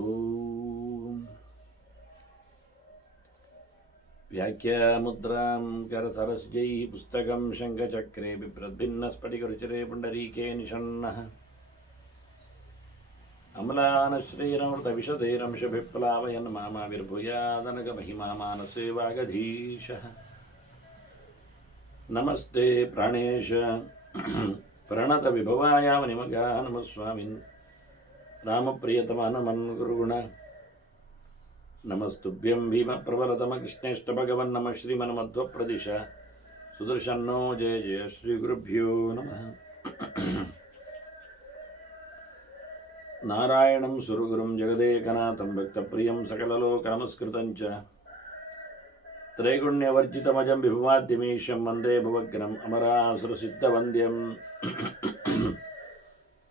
ಓಂ ವ್ಯಾಖ್ಯಾಮುದ್ರಾಂ ಕರಸರಸ್ಯೈ ಪುಸ್ತಕಂ ಶಂಖಚಕ್ರೆ ಬಿಭ್ರದ್ಭಿನ್ನಸ್ಫಟಿಕರುಚಿರೆ ಪುಂಡರೀಕೆ ನಿಷಣ್ಣಃ ಅಮಲಾನಶ್ರೀರಮೃತವಿಶದೈರಂಶಭಿಪ್ಲಾವಯನ್ ಮಾಮಾವಿರ್ಭೂಯಾದನಗಮಹಿಮಾ ಮಾನಸೇ ವಾಗಧೀಶಃ ನಮಸ್ತೆ ಪ್ರಾಣೇಶ ಪ್ರಣತ ವಿಭವಾಯ ನಿಮಗ ನಮಸ್ವಾಮಿನ್ ರಾಮಪ್ರಿಯತಮ ನಮನ್ ಗುರುಗುಣ ನಮಸ್ತುಭ್ಯಂ ಭೀಮ ಪ್ರಬಲತಮ ಕೃಷ್ಣೇಷ್ಟ ಭಗವನ್ ನಮ ಶ್ರೀಮನ್ಮಧ್ವಪ್ರದಿಶ ಸುದರ್ಶನ್ನೋ ಜಯ ಜಯ ಶ್ರೀ ಗುರುಭ್ಯೋ ನಮಃ ನಾರಾಯಣಂ ಸುರಗುರುಂ ಜಗದೇಕನಾಥಂ ಭಕ್ತಪ್ರಿಯಂ ಸಕಲಲೋಕನಮಸ್ಕೃತಂ ಚ ತ್ರೈಗುಣ್ಯವರ್ಜಿತಮಜಂ ವಿಭುಮಾದ್ಯಮೀಶಂ ವಂದೇ ಭವಗ್ರಂ ಅಮರಾಸುರಸಿದ್ಧವಂದ್ಯಂ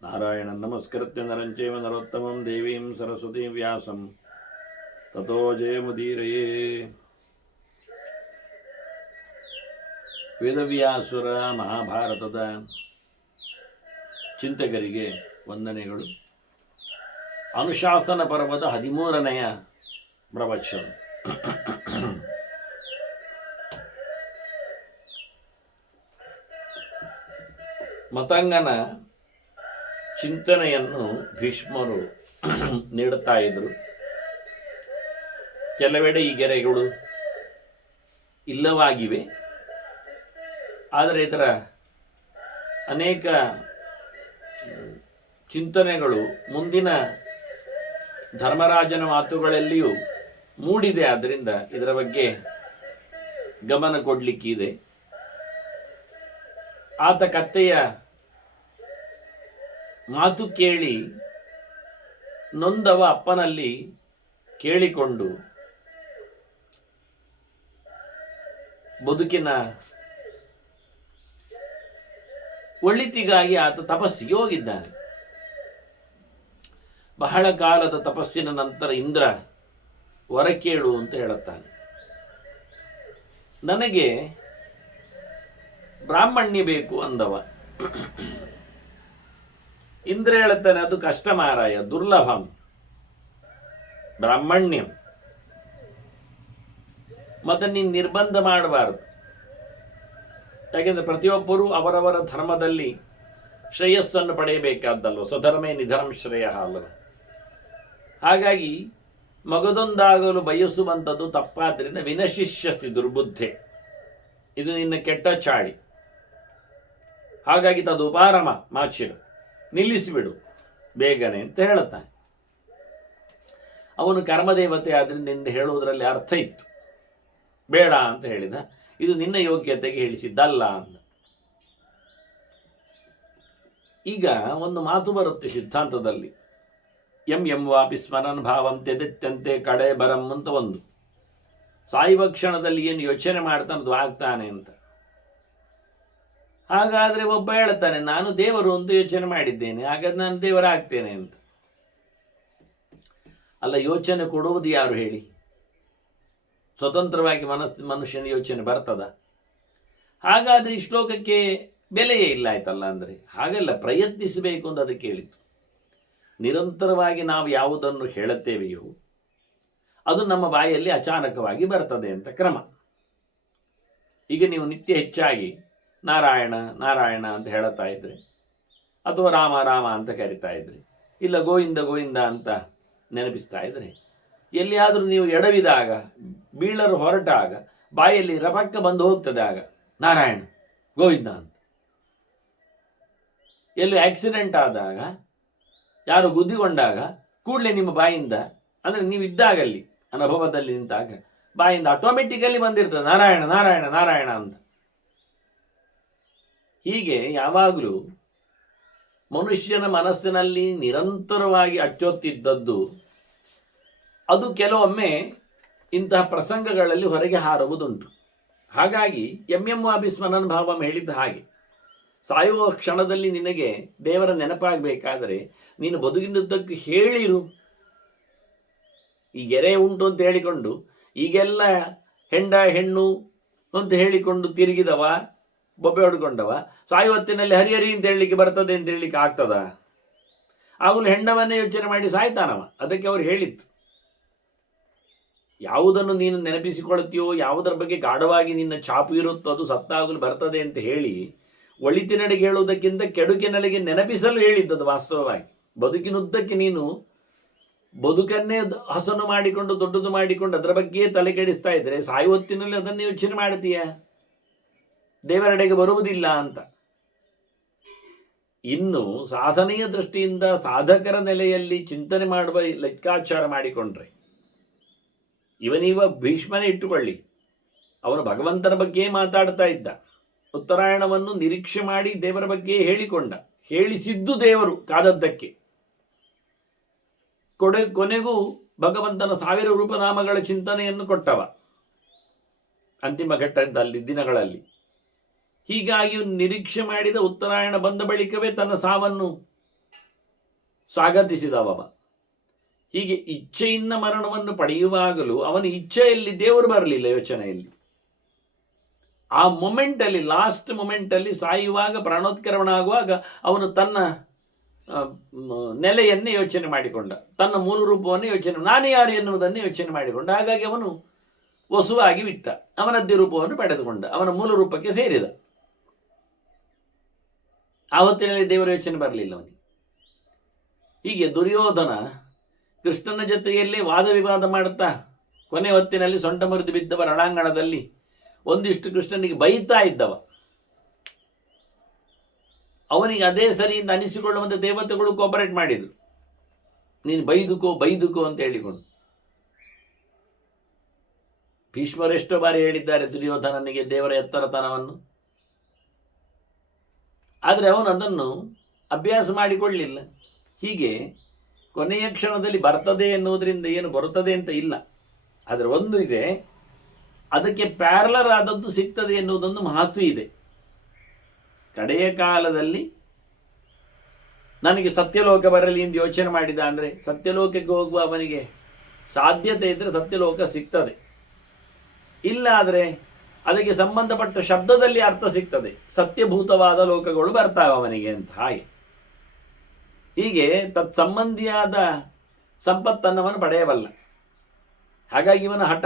ನಾರಾಯಣಂ ನಮಸ್ಕೃತ್ಯ ನರಂ ಚೈವ ನರೋತ್ತಮಂ ದೇವೀಂ ಸರಸ್ವತೀಂ ವ್ಯಾಸಂ ತತೋ ಜಯಮುದೀರಯೇ. ವೇದವ್ಯಾಸುರ ಮಹಾಭಾರತದ ಚಿಂತಕರಿಗೆ ವಂದನೆಗಳು. ಅನುಶಾಸನ ಪರ್ವದ 13ನೆಯ ಪ್ರವಚನ. ಮತಂಗನ ಚಿಂತನೆಯನ್ನು ಭೀಷ್ಮರು ನೀಡುತ್ತಾ ಇದ್ದರು. ಕೆಲವೆಡೆ ಈ ಗೆರೆಗಳು ಇಲ್ಲವಾಗಿವೆ, ಆದರೆ ಇದರ ಅನೇಕ ಚಿಂತನೆಗಳು ಮುಂದಿನ ಧರ್ಮರಾಜನ ಮಾತುಗಳಲ್ಲಿಯೂ ಮೂಡಿದೆ. ಆದ್ದರಿಂದ ಇದರ ಬಗ್ಗೆ ಗಮನ ಕೊಡಲಿಕ್ಕಿದೆ. ಆತ ಕತ್ತೆಯ ಮಾತು ಕೇಳಿ ನೊಂದವ ಅಪ್ಪನಲ್ಲಿ ಕೇಳಿಕೊಂಡು ಬದುಕಿನ ಒಳಿತಿಗಾಗಿ ಆತ ತಪಸ್ಸಿಗೆ ಹೋಗಿದ್ದಾನೆ. ಬಹಳ ಕಾಲದ ತಪಸ್ಸಿನ ನಂತರ ಇಂದ್ರ ವರ ಕೇಳು ಅಂತ ಹೇಳುತ್ತಾನೆ. ನನಗೆ ಬ್ರಾಹ್ಮಣ್ಯ ಬೇಕು ಅಂದವ. ಇಂದ್ರ ಹೇಳುತ್ತಾನೆ, ಅದು ಕಷ್ಟ ಮಾರಾಯ, ದುರ್ಲಭಂ ಬ್ರಾಹ್ಮಣ್ಯಂ. ಮತ್ತೆ ನೀನು ನಿರ್ಬಂಧ ಮಾಡಬಾರದು. ಯಾಕೆಂದರೆ ಪ್ರತಿಯೊಬ್ಬರೂ ಅವರವರ ಧರ್ಮದಲ್ಲಿ ಶ್ರೇಯಸ್ಸನ್ನು ಪಡೆಯಬೇಕಾದ್ದಲ್ವ. ಸ್ವಧರ್ಮೇ ನಿಧರ್ಮ ಶ್ರೇಯ ಅಲ್ಲವ. ಹಾಗಾಗಿ ಮಗದೊಂದಾಗಲು ಬಯಸುವಂಥದ್ದು ತಪ್ಪಾದ್ರಿಂದ ವಿನಶಿಷ್ಯಸಿ ದುರ್ಬುದ್ಧೆ, ಇದು ನಿನ್ನ ಕೆಟ್ಟ ಚಾಳಿ. ಹಾಗಾಗಿ ತದುಪಾರಮ ಮಾಚಿರು, ನಿಲ್ಲಿಸಿಬಿಡು ಬೇಗನೆ ಅಂತ ಹೇಳುತ್ತಾನೆ. ಅವನು ಕರ್ಮದೇವತೆ ಆದ್ರಿಂದ ನಿಂದ ಹೇಳುವುದರಲ್ಲಿ ಅರ್ಥ ಇತ್ತು. ಬೇಡ ಅಂತ ಹೇಳಿದ. ಇದು ನಿನ್ನ ಯೋಗ್ಯತೆಗೆ ಹೇಳಿಸಿದ್ದಲ್ಲ ಅಂತ. ಈಗ ಒಂದು ಮಾತು ಬರುತ್ತೆ ಸಿದ್ಧಾಂತದಲ್ಲಿ, ಎಂ ವಾಪಿ ಸ್ಮರನ್ ಭಾವಂ ತೆದೆತ್ತಂತೆ ಕಡೆ ಬರಂ ಅಂತ ಒಂದು. ಸಾಯುವ ಕ್ಷಣದಲ್ಲಿ ಏನು ಯೋಚನೆ ಮಾಡ್ತಾನದು ಆಗ್ತಾನೆ ಅಂತ. ಹಾಗಾದರೆ ಒಬ್ಬ ಹೇಳ್ತಾನೆ, ನಾನು ದೇವರು ಅಂತ ಯೋಚನೆ ಮಾಡಿದ್ದೇನೆ, ಹಾಗಾದ್ರೆ ನಾನು ದೇವರಾಗ್ತೇನೆ ಅಂತ. ಅಲ್ಲ, ಯೋಚನೆ ಕೊಡುವುದು ಯಾರು ಹೇಳಿ? ಸ್ವತಂತ್ರವಾಗಿ ಮನುಷ್ಯನ ಯೋಚನೆ ಬರ್ತದ? ಹಾಗಾದರೆ ಈ ಶ್ಲೋಕಕ್ಕೆ ಬೆಲೆಯೇ ಇಲ್ಲ ಆಯ್ತಲ್ಲ. ಅಂದರೆ ಹಾಗಲ್ಲ, ಪ್ರಯತ್ನಿಸಬೇಕು ಅಂತ ಅದಕ್ಕೆ ಹೇಳಿತು. ನಿರಂತರವಾಗಿ ನಾವು ಯಾವುದನ್ನು ಹೇಳುತ್ತೇವೆಯೋ ಅದು ನಮ್ಮ ಬಾಯಲ್ಲಿ ಅಚಾನಕವಾಗಿ ಬರ್ತದೆ ಅಂತ ಕ್ರಮ. ಈಗ ನೀವು ನಿತ್ಯ ಹೆಚ್ಚಾಗಿ ನಾರಾಯಣ ನಾರಾಯಣ ಅಂತ ಹೇಳುತ್ತಾ ಇದ್ರಿ, ಅಥವಾ ರಾಮ ರಾಮ ಅಂತ ಕರಿತಾ ಇದ್ರಿ, ಇಲ್ಲ ಗೋವಿಂದ ಗೋವಿಂದ ಅಂತ ನೆನಪಿಸ್ತಾ ಇದ್ರಿ, ಎಲ್ಲಿಯಾದರೂ ನೀವು ಎಡವಿದಾಗ, ಬೀಳಲು ಹೊರಟಾಗ ಬಾಯಲ್ಲಿ ರಪಕ್ಕ ಬಂದು ಹೋಗ್ತದೆ ಆಗ ನಾರಾಯಣ ಗೋವಿಂದ ಅಂತ. ಎಲ್ಲೂ ಆಕ್ಸಿಡೆಂಟ್ ಆದಾಗ, ಯಾರು ಗುದ್ದಿಕೊಂಡಾಗ ಕೂಡಲೇ ನಿಮ್ಮ ಬಾಯಿಂದ, ಅಂದರೆ ನೀವು ಇದ್ದಾಗಲ್ಲಿ ಅನುಭವದಲ್ಲಿ ನಿಂತಾಗ ಬಾಯಿಂದ ಆಟೋಮೆಟಿಕಲಿ ಬಂದಿರ್ತದೆ ನಾರಾಯಣ ನಾರಾಯಣ ನಾರಾಯಣ ಅಂತ. ಹೀಗೆ ಯಾವಾಗಲೂ ಮನುಷ್ಯನ ಮನಸ್ಸಿನಲ್ಲಿ ನಿರಂತರವಾಗಿ ಅಚ್ಚೊತ್ತಿದ್ದದ್ದು ಅದು ಕೆಲವೊಮ್ಮೆ ಇಂತಹ ಪ್ರಸಂಗಗಳಲ್ಲಿ ಹೊರಗೆ ಹಾರುವುದುಂಟು. ಹಾಗಾಗಿ ಎಂ ವಾಪಿ ಭಾವಂ ಹೇಳಿದ್ದ ಹಾಗೆ, ಸಾಯುವ ಕ್ಷಣದಲ್ಲಿ ನಿನಗೆ ದೇವರ ನೆನಪಾಗಬೇಕಾದರೆ ನೀನು ಬದುಕಿನುದ್ದಕ್ಕೂ ಹೇಳಿರು. ಈ ಗೆರೆ ಉಂಟು ಅಂತ ಹೇಳಿಕೊಂಡು ಈಗೆಲ್ಲ ಹೆಂಡ ಹೆಣ್ಣು ಅಂತ ಹೇಳಿಕೊಂಡು ತಿರುಗಿದವ, ಬೊಬ್ಬೆ ಹೊಡ್ಕೊಂಡವ, ಸಾಯುವತ್ತಿನಲ್ಲಿ ಹರಿಹರಿ ಅಂತ ಹೇಳಲಿಕ್ಕೆ ಬರ್ತದೆ ಅಂತ ಹೇಳಲಿಕ್ಕೆ ಆಗ್ತದ? ಆಗಲೂ ಹೆಂಡವನ್ನೇ ಯೋಚನೆ ಮಾಡಿ ಸಾಯ್ತಾನವ. ಅದಕ್ಕೆ ಅವರು ಹೇಳಿತ್ತು, ಯಾವುದನ್ನು ನೀನು ನೆನಪಿಸಿಕೊಳ್ಳುತ್ತೀಯೋ, ಯಾವುದರ ಬಗ್ಗೆ ಗಾಢವಾಗಿ ನಿನ್ನ ಛಾಪು ಇರುತ್ತೋ ಅದು ಸತ್ತಾಗಲು ಬರ್ತದೆ ಅಂತ ಹೇಳಿ ಒಳಿತಿನಡೆಗೆ ಹೇಳುವುದಕ್ಕಿಂತ ಕೆಡುಕಿನಡೆಗೆ ನೆನಪಿಸಲು ಹೇಳಿದ್ದದು. ವಾಸ್ತವವಾಗಿ ಬದುಕಿನುದ್ದಕ್ಕೆ ನೀನು ಬದುಕನ್ನೇ ಹಸನು ಮಾಡಿಕೊಂಡು ದೊಡ್ಡದು ಮಾಡಿಕೊಂಡು ಅದರ ಬಗ್ಗೆಯೇ ತಲೆ ಕೆಡಿಸ್ತಾ ಇದ್ರೆ ಸಾಯುವತ್ತಿನಲ್ಲಿ ಅದನ್ನು ಯೋಚನೆ ಮಾಡ್ತೀಯ, ದೇವರೆಡೆಗೆ ಬರುವುದಿಲ್ಲ ಅಂತ. ಇನ್ನು ಸಾಧನೆಯ ದೃಷ್ಟಿಯಿಂದ ಸಾಧಕರ ನೆಲೆಯಲ್ಲಿ ಚಿಂತನೆ ಮಾಡುವ ಲೆಕ್ಕಾಚಾರ ಮಾಡಿಕೊಂಡ್ರೆ, ಇವನೀವ ಭೀಷ್ಮನೇ ಇಟ್ಟುಕೊಳ್ಳಿ, ಅವನು ಭಗವಂತನ ಬಗ್ಗೆ ಮಾತಾಡ್ತಾ ಇದ್ದ, ಉತ್ತರಾಯಣವನ್ನು ನಿರೀಕ್ಷೆ ಮಾಡಿ ದೇವರ ಬಗ್ಗೆ ಹೇಳಿಕೊಂಡ, ಹೇಳಿಸಿದ್ದು ದೇವರು ಕಾದದ್ದಕ್ಕೆ. ಕೊನೆಗೂ ಭಗವಂತನ 1000 ರೂಪನಾಮಗಳ ಚಿಂತನೆಯನ್ನು ಕೊಟ್ಟವ ಅಂತಿಮ ಘಟ್ಟದಲ್ಲಿ ದಿನಗಳಲ್ಲಿ. ಹೀಗಾಗಿ ನಿರೀಕ್ಷೆ ಮಾಡಿದ ಉತ್ತರಾಯಣ ಬಂದ ಬಳಿಕವೇ ತನ್ನ ಸಾವನ್ನು ಸ್ವಾಗತಿಸಿದವ. ಹೀಗೆ ಇಚ್ಛೆಯಿಂದ ಮರಣವನ್ನು ಪಡೆಯುವಾಗಲೂ ಅವನ ಇಚ್ಛೆಯಲ್ಲಿ ದೇವರು ಬರಲಿಲ್ಲ ಯೋಚನೆಯಲ್ಲಿ. ಆ ಮೊಮೆಂಟಲ್ಲಿ, ಲಾಸ್ಟ್ ಮೊಮೆಂಟಲ್ಲಿ ಸಾಯುವಾಗ ಪ್ರಾಣೋತ್ಕರವನಾಗುವಾಗ ಅವನು ತನ್ನ ನೆಲೆಯನ್ನೇ ಯೋಚನೆ ಮಾಡಿಕೊಂಡ, ತನ್ನ ಮೂಲ ರೂಪವನ್ನು ಯೋಚನೆ, ನಾನು ಯಾರು ಎನ್ನುವುದನ್ನೇ ಯೋಚನೆ ಮಾಡಿಕೊಂಡ. ಹಾಗಾಗಿ ಅವನು ವಸುವಾಗಿ ಬಿಟ್ಟ, ಅವನದ್ದೇ ರೂಪವನ್ನು ಪಡೆದುಕೊಂಡ, ಅವನ ಮೂಲ ರೂಪಕ್ಕೆ ಸೇರಿದ. ಆವತ್ತಿನಲ್ಲಿ ದೇವರ ಯೋಚನೆ ಬರಲಿಲ್ಲ ಅವನಿಗೆ. ಹೀಗೆ ದುರ್ಯೋಧನ ಕೃಷ್ಣನ ಜೊತೆಯಲ್ಲೇ ವಾದ ವಿವಾದ ಮಾಡುತ್ತಾ ಕೊನೆ ಹೊತ್ತಿನಲ್ಲಿ ಸೊಂಟ ಮುರಿದು ಬಿದ್ದವ ರಣಾಂಗಣದಲ್ಲಿ ಒಂದಿಷ್ಟು ಕೃಷ್ಣನಿಗೆ ಬೈತಾ ಇದ್ದವ. ಅವನಿಗೆ ಅದೇ ಸರಿಯಿಂದ ಅನಿಸಿಕೊಳ್ಳುವಂತೆ ದೇವತೆಗಳು ಕೋಪರೇಟ್ ಮಾಡಿದರು, ನೀನು ಬೈದುಕೋ ಅಂತ ಹೇಳಿಕೊಂಡು. ಭೀಷ್ಮರು ಎಷ್ಟೋ ಬಾರಿ ಹೇಳಿದ್ದಾರೆ ದುರ್ಯೋಧನನಿಗೆ ದೇವರ ಎತ್ತರತನವನ್ನು, ಆದರೆ ಅವನು ಅದನ್ನು ಅಭ್ಯಾಸ ಮಾಡಿಕೊಳ್ಳಲಿಲ್ಲ. ಹೀಗೆ ಕೊನೆಯ ಕ್ಷಣದಲ್ಲಿ ಬರ್ತದೆ ಎನ್ನುವುದರಿಂದ ಏನು ಬರುತ್ತದೆ ಅಂತ ಇಲ್ಲ. ಆದರೆ ಒಂದು ಇದೆ, ಅದಕ್ಕೆ ಪ್ಯಾರಲರ್ ಆದದ್ದು ಸಿಗ್ತದೆ ಎನ್ನುವುದೊಂದು ಮಹತ್ವ ಇದೆ. ಕಡೆಯ ಕಾಲದಲ್ಲಿ ನನಗೆ ಸತ್ಯಲೋಕ ಬರಲಿ ಎಂದು ಯೋಚನೆ ಮಾಡಿದ ಅಂದರೆ ಸತ್ಯಲೋಕಕ್ಕೆ ಹೋಗುವ ಅವನಿಗೆ ಸಾಧ್ಯತೆ ಇದ್ದರೆ ಸತ್ಯಲೋಕ ಸಿಗ್ತದೆ, ಇಲ್ಲ ಆದರೆ ಅದಕ್ಕೆ ಸಂಬಂಧಪಟ್ಟ ಶಬ್ದದಲ್ಲಿ ಅರ್ಥ ಸಿಗ್ತದೆ, ಸತ್ಯಭೂತವಾದ ಲೋಕಗಳು ಬರ್ತಾವೆ ಅವನಿಗೆ ಅಂತ. ಹೀಗೆ ತತ್ಸಂಬಂಧಿಯಾದ ಸಂಪತ್ತನ್ನವನು ಪಡೆಯಬಲ್ಲ. ಹಾಗಾಗಿ ಇವನ ಹಠ,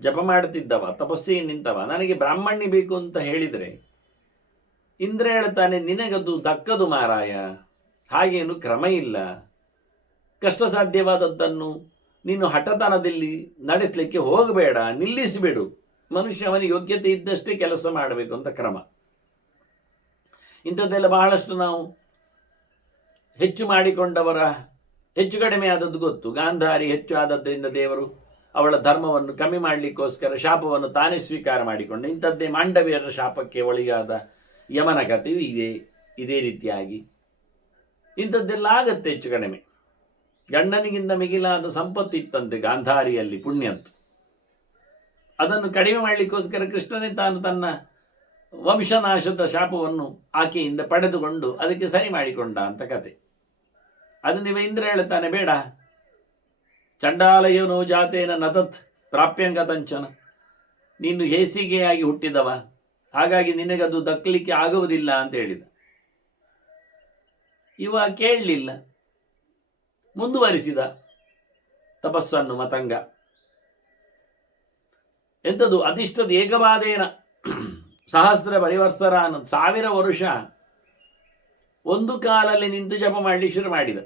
ಜಪ ಮಾಡುತ್ತಿದ್ದವ, ತಪಸ್ಸಿಗೆ ನಿಂತವ, ನನಗೆ ಬ್ರಾಹ್ಮಣ್ಯ ಬೇಕು ಅಂತ ಹೇಳಿದರೆ ಇಂದ್ರ ಹೇಳ್ತಾನೆ, ನಿನಗದು ದಕ್ಕದು ಮಾರಾಯ, ಹಾಗೇನು ಕ್ರಮ ಇಲ್ಲ, ಕಷ್ಟ ಸಾಧ್ಯವಾದದ್ದನ್ನು ನೀನು ಹಠತನದಲ್ಲಿ ನಡೆಸಲಿಕ್ಕೆ ಹೋಗಬೇಡ, ನಿಲ್ಲಿಸಿಬಿಡು, ಮನುಷ್ಯ ಅವನಿಗೆ ಯೋಗ್ಯತೆ ಇದ್ದಷ್ಟೇ ಕೆಲಸ ಮಾಡಬೇಕು ಅಂತ ಕ್ರಮ. ಇಂಥದ್ದೆಲ್ಲ ಬಹಳಷ್ಟು ನಾವು ಹೆಚ್ಚು ಮಾಡಿಕೊಂಡವರ ಹೆಚ್ಚು ಕಡಿಮೆ ಆದದ್ದು ಗೊತ್ತು. ಗಾಂಧಾರಿ ಹೆಚ್ಚು ಆದದ್ದರಿಂದ ದೇವರು ಅವಳ ಧರ್ಮವನ್ನು ಕಮ್ಮಿ ಮಾಡಲಿಕ್ಕೋಸ್ಕರ ಶಾಪವನ್ನು ತಾನೇ ಸ್ವೀಕಾರ ಮಾಡಿಕೊಂಡ. ಇಂಥದ್ದೇ ಮಾಂಡವಿಯರ ಶಾಪಕ್ಕೆ ಒಳಗಾದ ಯಮನ ಕಥೆಯು ಇದೇ ರೀತಿಯಾಗಿ ಇಂಥದ್ದೆಲ್ಲ ಆಗತ್ತೆ ಹೆಚ್ಚು ಕಡಿಮೆ. ಗಂಡನಿಗಿಂತ ಮಿಗಿಲಾದ ಸಂಪತ್ತು ಇತ್ತಂತೆ ಗಾಂಧಾರಿಯಲ್ಲಿ, ಪುಣ್ಯಂತು. ಅದನ್ನು ಕಡಿಮೆ ಮಾಡಲಿಕ್ಕೋಸ್ಕರ ಕೃಷ್ಣನೇ ತಾನು ತನ್ನ ವಂಶನಾಶದ ಶಾಪವನ್ನು ಆಕೆಯಿಂದ ಪಡೆದುಕೊಂಡು ಅದಕ್ಕೆ ಸರಿ ಮಾಡಿಕೊಂಡ ಅಂತ ಕತೆ. ಅದನ್ನ ಇಂದ್ರ ಹೇಳ್ತಾನೆ, ಬೇಡ, ಚಂಡಾಲಯೋನೋ ಜಾತೇನ ನತತ್ ಪ್ರಾಪ್ಯಂಗತಂಚನ, ನೀನು ಹೇಸಿಗೆಯಾಗಿ ಹುಟ್ಟಿದವ, ಹಾಗಾಗಿ ನಿನಗದು ದಕ್ಕಲಿಕ್ಕೆ ಆಗುವುದಿಲ್ಲ ಅಂತ ಹೇಳಿದ. ಇವ ಕೇಳಲಿಲ್ಲ, ಮುಂದುವರಿಸಿದ ತಪಸ್ಸನ್ನು ಮತಂಗ. ಎಂಥದ್ದು ಅತಿಷ್ಠದ ಏಕವಾದೇನ ಸಹಸ್ರ ಪರಿವತ್ಸರ ಅನ್ನೋದು 1000 ವರುಷ ಒಂದು ಕಾಲಲ್ಲಿ ನಿಂತು ಜಪ ಮಾಡಲಿಕ್ಕೆ ಶುರು ಮಾಡಿದ.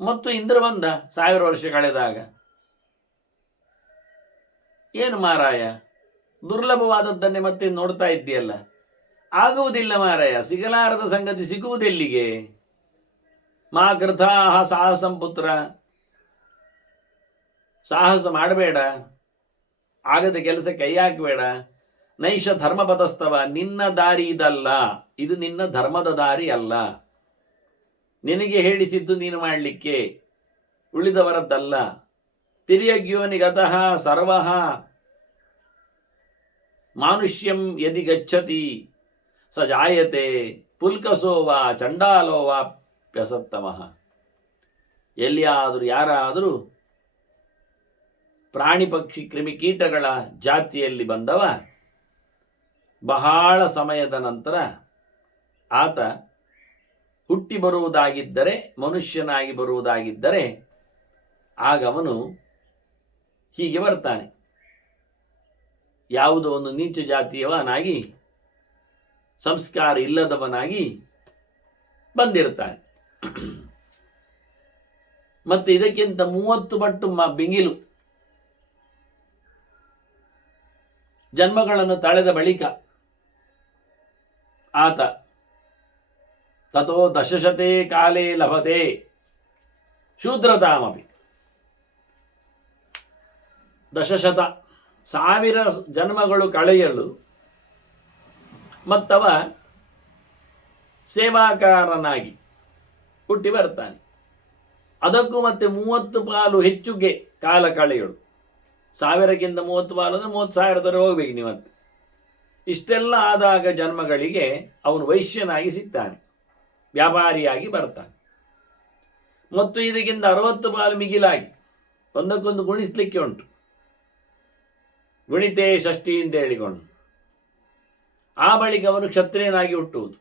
ಮತ್ತು ಇಂದ್ರ ಬಂದ 1000 ವರ್ಷ ಕಳೆದಾಗ. ಏನು ಮಾರಾಯ, ದುರ್ಲಭವಾದದ್ದನ್ನೇ ಮತ್ತೆ ನೋಡ್ತಾ ಇದ್ದೀಯಲ್ಲ, ಆಗುವುದಿಲ್ಲ ಮಾರಾಯ, ಸಿಗಲಾರದ ಸಂಗತಿ ಸಿಗುವುದೆಲ್ಲಿಗೆ? ಮಾ ಕೃತಾಹ ಸಾಹಸಂ ಪುತ್ರ, ಸಾಹಸ ಮಾಡಬೇಡ, ಆಗದ ಕೆಲಸ ಕೈ ಹಾಕಬೇಡ. ನೈಷ ಧರ್ಮಪಥಸ್ಥವ, ನಿನ್ನ ದಾರಿ ಇದಲ್ಲ, ಇದು ನಿನ್ನ ಧರ್ಮದ ದಾರಿ ಅಲ್ಲ. ನಿನಗೆ ಹೇಳಿಸಿದ್ದು ನೀನು ಮಾಡಲಿಕ್ಕೆ, ಉಳಿದವರದ್ದಲ್ಲ. ತಿರ್ಯಗ್ಯೋನಿಗತಃ ಸರ್ವಃ ಮಾನುಷ್ಯಂ ಯದಿ ಗಚ್ಚತಿ ಸ ಜಾಯತೆ ಪುಲ್ಕಸೋವ ಚಂಡಾಲೋವ ಪ್ಯಸತ್ತಮಃ. ಎಲ್ಲಿಯಾದರೂ ಯಾರಾದರೂ ಪ್ರಾಣಿ ಪಕ್ಷಿ ಕ್ರಿಮಿಕೀಟಗಳ ಜಾತಿಯಲ್ಲಿ ಬಂದವ ಬಹಳ ಸಮಯದ ನಂತರ ಆತ ಹುಟ್ಟಿ ಬರುವುದಾಗಿದ್ದರೆ, ಮನುಷ್ಯನಾಗಿ ಬರುವುದಾಗಿದ್ದರೆ ಆಗ ಅವನು ಹೀಗೆ ಬರ್ತಾನೆ. ಯಾವುದೋ ಒಂದು ನೀಚ ಜಾತಿಯವನಾಗಿ, ಸಂಸ್ಕಾರ ಇಲ್ಲದವನಾಗಿ ಬಂದಿರ್ತಾನೆ. ಮತ್ತೆ ಇದಕ್ಕಿಂತ 30 ಪಟ್ಟು ಬಿಗಿಲು ಜನ್ಮಗಳನ್ನು ತಳೆದ ಬಳಿಕ ಆತ ತಥೋ ದಶಶತೆ ಕಾಲೇ ಲಭತೆ ಶೂದ್ರತಾಮಪಿ. ದಶಶತ 1000 ಜನ್ಮಗಳು ಕಳೆಯಲು ಮತ್ತವ ಸೇವಾಕಾರನಾಗಿ ಹುಟ್ಟಿ ಬರ್ತಾನೆ. ಅದಕ್ಕೂ ಮತ್ತೆ 30 ಪಾಲು ಹೆಚ್ಚುಗೆ ಕಾಲ ಕಳೆಯಲು. 1000ಕ್ಕಿಂತ 30 ಪಾಲು ಅಂದರೆ 30,000 ಹೋಗ್ಬೇಕು ನೀವಂತ. ಇಷ್ಟೆಲ್ಲ ಆದಾಗ ಜನ್ಮಗಳಿಗೆ ಅವನು ವೈಶ್ಯನಾಗಿ ಸಿಗ್ತಾನೆ, ವ್ಯಾಪಾರಿಯಾಗಿ ಬರ್ತಾನೆ. ಮತ್ತು ಇದಕ್ಕಿಂತ 60 ಪಾಲು ಮಿಗಿಲಾಗಿ ಒಂದಕ್ಕೊಂದು ಗುಣಿಸ್ಲಿಕ್ಕೆ ಉಂಟು. ಗುಣಿತೆ ಷಷ್ಠಿ ಅಂತ ಹೇಳಿಕೊಂಡು ಆ ಬಳಿಕ ಅವನು ಕ್ಷತ್ರಿಯನಾಗಿ ಹುಟ್ಟುವುದು.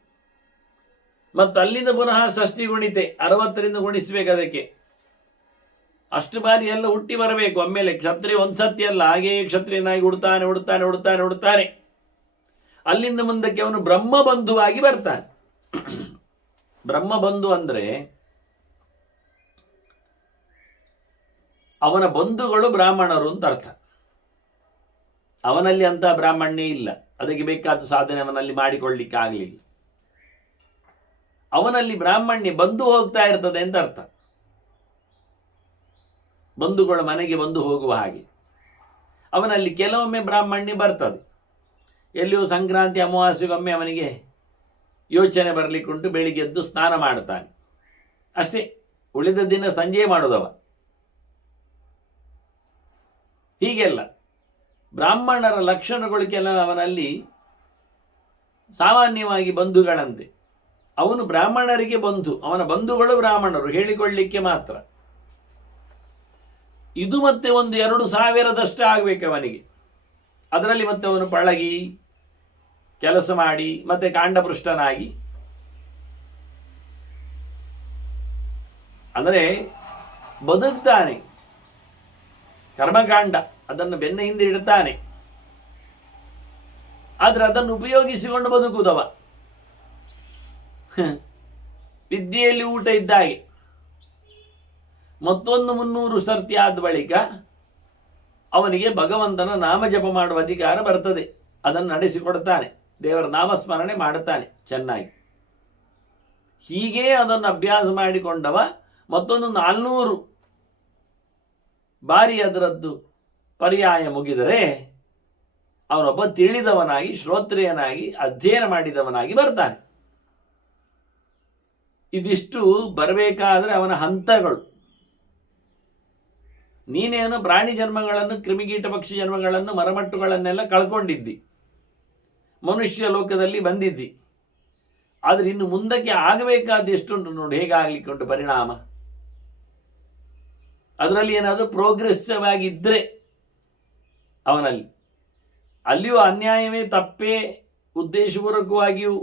ಮತ್ತು ಅಲ್ಲಿಂದ ಪುನಃ ಷಷ್ಠಿ ಗುಣಿತೆ 60ರಿಂದ ಗುಣಿಸಬೇಕು. ಅದಕ್ಕೆ ಅಷ್ಟು ಬಾರಿ ಎಲ್ಲ ಹುಟ್ಟಿ ಬರಬೇಕು. ಆಮೇಲೆ ಕ್ಷತ್ರಿಯ ಒಂದ್ಸತಿ ಅಲ್ಲ, ಹಾಗೆಯೇ ಕ್ಷತ್ರಿಯನಾಗಿ ಹುಡ್ತಾನೆ ಹುಡ್ತಾನೆ ಹುಡ್ತಾನೆ ಹುಡ್ತಾನೆ. ಅಲ್ಲಿಂದ ಮುಂದಕ್ಕೆ ಅವನು ಬ್ರಹ್ಮಬಂಧುವಾಗಿ ಬರ್ತಾನೆ. ಬ್ರಹ್ಮಬಂಧು ಅಂದರೆ ಅವನ ಬಂಧುಗಳು ಬ್ರಾಹ್ಮಣರು ಅಂತ ಅರ್ಥ. ಅವನಲ್ಲಿ ಅಂತ ಬ್ರಾಹ್ಮಣ್ಯ ಇಲ್ಲ, ಅದಕ್ಕೆ ಬೇಕಾದ ಸಾಧನೆ ಅವನಲ್ಲಿ ಮಾಡಿಕೊಳ್ಳಿಕ್ಕೆ ಆಗಲಿಲ್ಲ. ಅವನಲ್ಲಿ ಬ್ರಾಹ್ಮಣ್ಯ ಬಂದು ಹೋಗ್ತಾ ಇರ್ತದೆ ಅಂತ ಅರ್ಥ. ಬಂಧುಗಳ ಮನೆಗೆ ಬಂದು ಹೋಗುವ ಹಾಗೆ ಅವನಲ್ಲಿ ಕೆಲವೊಮ್ಮೆ ಬ್ರಾಹ್ಮಣ್ಯ ಬರ್ತದೆ. ಎಲ್ಲಿಯೂ ಸಂಕ್ರಾಂತಿ ಅಮಾವಾಸ್ಯೆಗೊಮ್ಮೆ ಅವನಿಗೆ ಯೋಚನೆ ಬರಲಿಕ್ಕುಂಟು, ಬೆಳಿಗ್ಗೆ ಎದ್ದು ಸ್ನಾನ ಮಾಡ್ತಾನೆ ಅಷ್ಟೇ. ಉಳಿದ ದಿನ ಸಂಜೆ ಮಾಡೋದವ. ಹೀಗೆಲ್ಲ ಬ್ರಾಹ್ಮಣರ ಲಕ್ಷಣಗಳು ಕೆಲವು ಅವನಲ್ಲಿ ಸಾಮಾನ್ಯವಾಗಿ ಬಂಧುಗಳಂತೆ. ಅವನು ಬ್ರಾಹ್ಮಣರಿಗೆ ಬಂಧು, ಅವನ ಬಂಧುಗಳು ಬ್ರಾಹ್ಮಣರು, ಹೇಳಿಕೊಳ್ಳಿಕ್ಕೆ ಮಾತ್ರ. ಇದು ಮತ್ತೆ ಒಂದು 2,000 ಆಗಬೇಕು ಅವನಿಗೆ. ಅದರಲ್ಲಿ ಮತ್ತೆ ಅವನು ಪಳಗಿ ಕೆಲಸ ಮಾಡಿ ಮತ್ತೆ ಕಾಂಡಪೃಷ್ಠನಾಗಿ, ಅಂದರೆ ಬದುಕ್ತಾನೆ. ಕರ್ಮಕಾಂಡ ಅದನ್ನು ಬೆನ್ನ ಹಿಂದೆ ಇಡ್ತಾನೆ. ಆದರೆ ಅದನ್ನು ಉಪಯೋಗಿಸಿಕೊಂಡು ಬದುಕುವುದವ. ವಿದ್ಯೆಯಲ್ಲಿ ಊಟ ಇದ್ದಾಗೆ. ಮತ್ತೊಂದು 300 ಸರ್ತಿ ಆದ ಬಳಿಕ ಅವನಿಗೆ ಭಗವಂತನ ನಾಮಜಪ ಮಾಡುವ ಅಧಿಕಾರ ಬರ್ತದೆ. ಅದನ್ನು ನಡೆಸಿಕೊಡ್ತಾನೆ, ದೇವರ ನಾಮಸ್ಮರಣೆ ಮಾಡುತ್ತಾನೆ ಚೆನ್ನಾಗಿ. ಹೀಗೆ ಅದನ್ನು ಅಭ್ಯಾಸ ಮಾಡಿಕೊಂಡವ ಮತ್ತೊಂದು 400 ಬಾರಿ ಅದರದ್ದು ಪರ್ಯಾಯ ಮುಗಿದರೆ ಅವನೊಬ್ಬ ತಿಳಿದವನಾಗಿ, ಶ್ರೋತ್ರಿಯನಾಗಿ, ಅಧ್ಯಯನ ಮಾಡಿದವನಾಗಿ ಬರ್ತಾನೆ. ಇದಿಷ್ಟು ಬರಬೇಕಾದ್ರೆ ಅವನ ಹಂತಗಳು. ನೀನೇನು ಪ್ರಾಣಿ ಜನ್ಮಗಳನ್ನು, ಕ್ರಿಮಿಕೀಟ ಪಕ್ಷಿ ಜನ್ಮಗಳನ್ನು, ಮರಮಟ್ಟುಗಳನ್ನೆಲ್ಲ ಕಳ್ಕೊಂಡಿದ್ದಿ, ಮನುಷ್ಯ ಲೋಕದಲ್ಲಿ ಬಂದಿದ್ದಿ. ಆದರೆ ಇನ್ನು ಮುಂದಕ್ಕೆ ಆಗಬೇಕಾದ ಎಷ್ಟುಂಟು ನೋಡಿ, ಹೇಗಾಗಲಿಕ್ಕೆ ಉಂಟು ಪರಿಣಾಮ. ಅದರಲ್ಲಿ ಏನಾದರೂ ಪ್ರೋಗ್ರೆಸಿವ್ ಆಗಿದ್ದರೆ ಅವನಲ್ಲಿ, ಅಲ್ಲಿಯೂ ಅನ್ಯಾಯವೇ ತಪ್ಪೇ ಉದ್ದೇಶಪೂರ್ವಕವಾಗಿಯೂ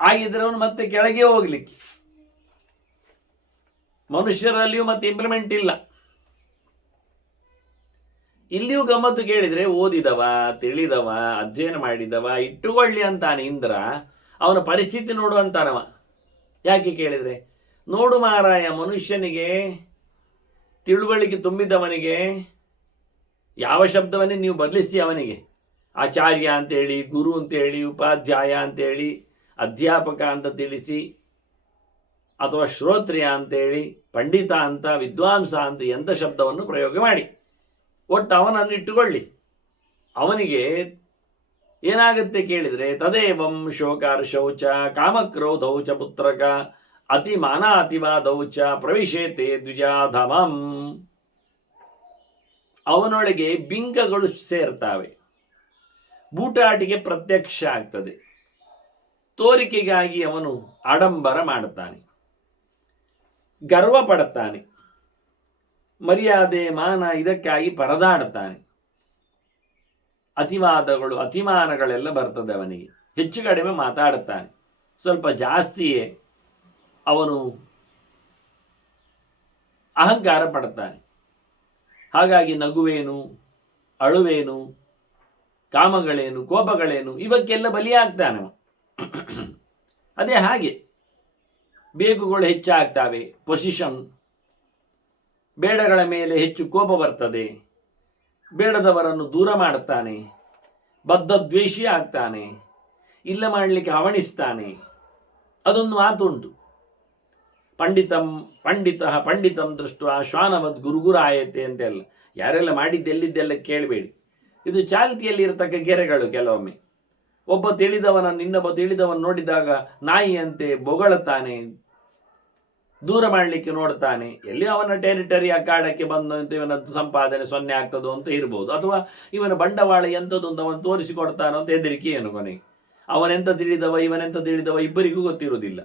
ಆಗಿದ್ರೆ ಅವನು ಮತ್ತೆ ಕೆಳಗೆ ಹೋಗ್ಲಿಕ್ಕೆ. ಮನುಷ್ಯರಲ್ಲಿಯೂ ಮತ್ತೆ ಇಂಪ್ಲಿಮೆಂಟ್ ಇಲ್ಲ. ಇಲ್ಲಿಯೂ ಗಮ್ಮತ್ತು ಕೇಳಿದರೆ ಓದಿದವ, ತಿಳಿದವ, ಅಧ್ಯಯನ ಮಾಡಿದವ ಇಟ್ಟುಕೊಳ್ಳಿ ಅಂತಾನೆ ಇಂದ್ರ. ಅವನ ಪರಿಸ್ಥಿತಿ ನೋಡು ಅಂತಾನವ. ಯಾಕೆ ಕೇಳಿದರೆ, ನೋಡು ಮಾರಾಯ, ಮನುಷ್ಯನಿಗೆ ತಿಳುವಳಿಕೆ ತುಂಬಿದವನಿಗೆ ಯಾವ ಶಬ್ದವನ್ನೇ ನೀವು ಬದಲಿಸಿ ಅವನಿಗೆ ಆಚಾರ್ಯ ಅಂತೇಳಿ, ಗುರು ಅಂತೇಳಿ, ಉಪಾಧ್ಯಾಯ ಅಂತೇಳಿ, ಅಧ್ಯಾಪಕ ಅಂತ ತಿಳಿಸಿ, ಅಥವಾ ಶ್ರೋತ್ರಿಯ ಅಂತೇಳಿ, ಪಂಡಿತ ಅಂತ, ವಿದ್ವಾಂಸ ಅಂತ ಎಂಥ ಶಬ್ದವನ್ನು ಪ್ರಯೋಗ ಮಾಡಿ ಒಟ್ಟು ಅವನನ್ನು ಇಟ್ಟುಕೊಳ್ಳಿ. ಅವನಿಗೆ ಏನಾಗುತ್ತೆ ಕೇಳಿದರೆ, ತದೇವಂ ಶೋಕಾರ್ಷೌಚ ಕಾಮಕ್ರೋಧೌಚ ಪುತ್ರಕ ಅತಿ ಮಾನಾತಿವಾದೌಚ ಪ್ರವಿಶೇತೆ ದ್ವಿಜಾಧಮಂ. ಅವನೊಳಗೆ ಬಿಂಕಗಳು ಸೇರ್ತಾವೆ, ಬೂಟಾಟಿಗೆ ಪ್ರತ್ಯಕ್ಷ ಆಗ್ತದೆ. ತೋರಿಕೆಗಾಗಿ ಅವನು ಆಡಂಬರ ಮಾಡುತ್ತಾನೆ, ಗರ್ವ ಪಡುತ್ತಾನೆ, ಮರ್ಯಾದೆ ಮಾನ ಇದಕ್ಕಾಗಿ ಪರದಾಡುತ್ತಾನೆ. ಅತಿವಾದಗಳು, ಅತಿಮಾನಗಳೆಲ್ಲ ಬರ್ತದೆ ಅವನಿಗೆ. ಹೆಚ್ಚು ಕಡಿಮೆ ಮಾತಾಡುತ್ತಾನೆ, ಸ್ವಲ್ಪ ಜಾಸ್ತಿಯೇ ಅವನು ಅಹಂಕಾರ ಪಡ್ತಾನೆ. ಹಾಗಾಗಿ ನಗುವೇನು, ಅಳುವೇನು, ಕಾಮಗಳೇನು, ಕೋಪಗಳೇನು ಇವಕ್ಕೆಲ್ಲ ಬಲಿಯಾಗ್ತಾನೆ. ಅದೇ ಹಾಗೆ ಬೇಗುಗಳು ಹೆಚ್ಚಾಗ್ತವೆ, ಪೊಸಿಷನ್, ಬೇಡಗಳ ಮೇಲೆ ಹೆಚ್ಚು ಕೋಪ ಬರ್ತದೆ, ಬೇಡದವರನ್ನು ದೂರ ಮಾಡ್ತಾನೆ, ಬದ್ಧದ್ವೇಷಿ ಆಗ್ತಾನೆ, ಇಲ್ಲ ಮಾಡಲಿಕ್ಕೆ ಹವಣಿಸ್ತಾನೆ. ಅದೊಂದು ಮಾತುಂಟು, ಪಂಡಿತಂ ದೃಷ್ಟ ಶ್ವಾನವದ್ ಗುರುಗುರಾಯತೆ ಅಂತೆಲ್ಲ. ಯಾರೆಲ್ಲ ಮಾಡಿದ್ದೆಲ್ಲಿದ್ದೆಲ್ಲ ಕೇಳಬೇಡಿ. ಇದು ಚಾಲ್ತಿಯಲ್ಲಿ ಇರತಕ್ಕ ಗೆರೆಗಳು. ಕೆಲವೊಮ್ಮೆ ಒಬ್ಬ ತಿಳಿದವನನ್ನು ಇನ್ನೊಬ್ಬ ತಿಳಿದವನು ನೋಡಿದಾಗ ನಾಯಿಯಂತೆ ಬೊಗಳುತ್ತಾನೆ, ದೂರ ಮಾಡಲಿಕ್ಕೆ ನೋಡ್ತಾನೆ. ಎಲ್ಲಿ ಅವನ ಟೆರಿಟರಿ ಅಕ್ಕಾಡಕ್ಕೆ ಬಂದು ಅಂತ ಇವನದ್ದು ಸಂಪಾದನೆ 0 ಆಗ್ತದೋ ಅಂತ ಇರ್ಬೋದು, ಅಥವಾ ಇವನ ಬಂಡವಾಳ ಎಂಥದ್ದೊಂದು ಅವನು ತೋರಿಸಿಕೊಡ್ತಾನೋ ಅಂತ ಹೆದರಿಕೆ ಏನು ಕೊನೆಗೆ. ಅವನೆಂತ ತಿಳಿದವ ಇವನೆಂತ ತಿಳಿದವ ಇಬ್ಬರಿಗೂ ಗೊತ್ತಿರುವುದಿಲ್ಲ.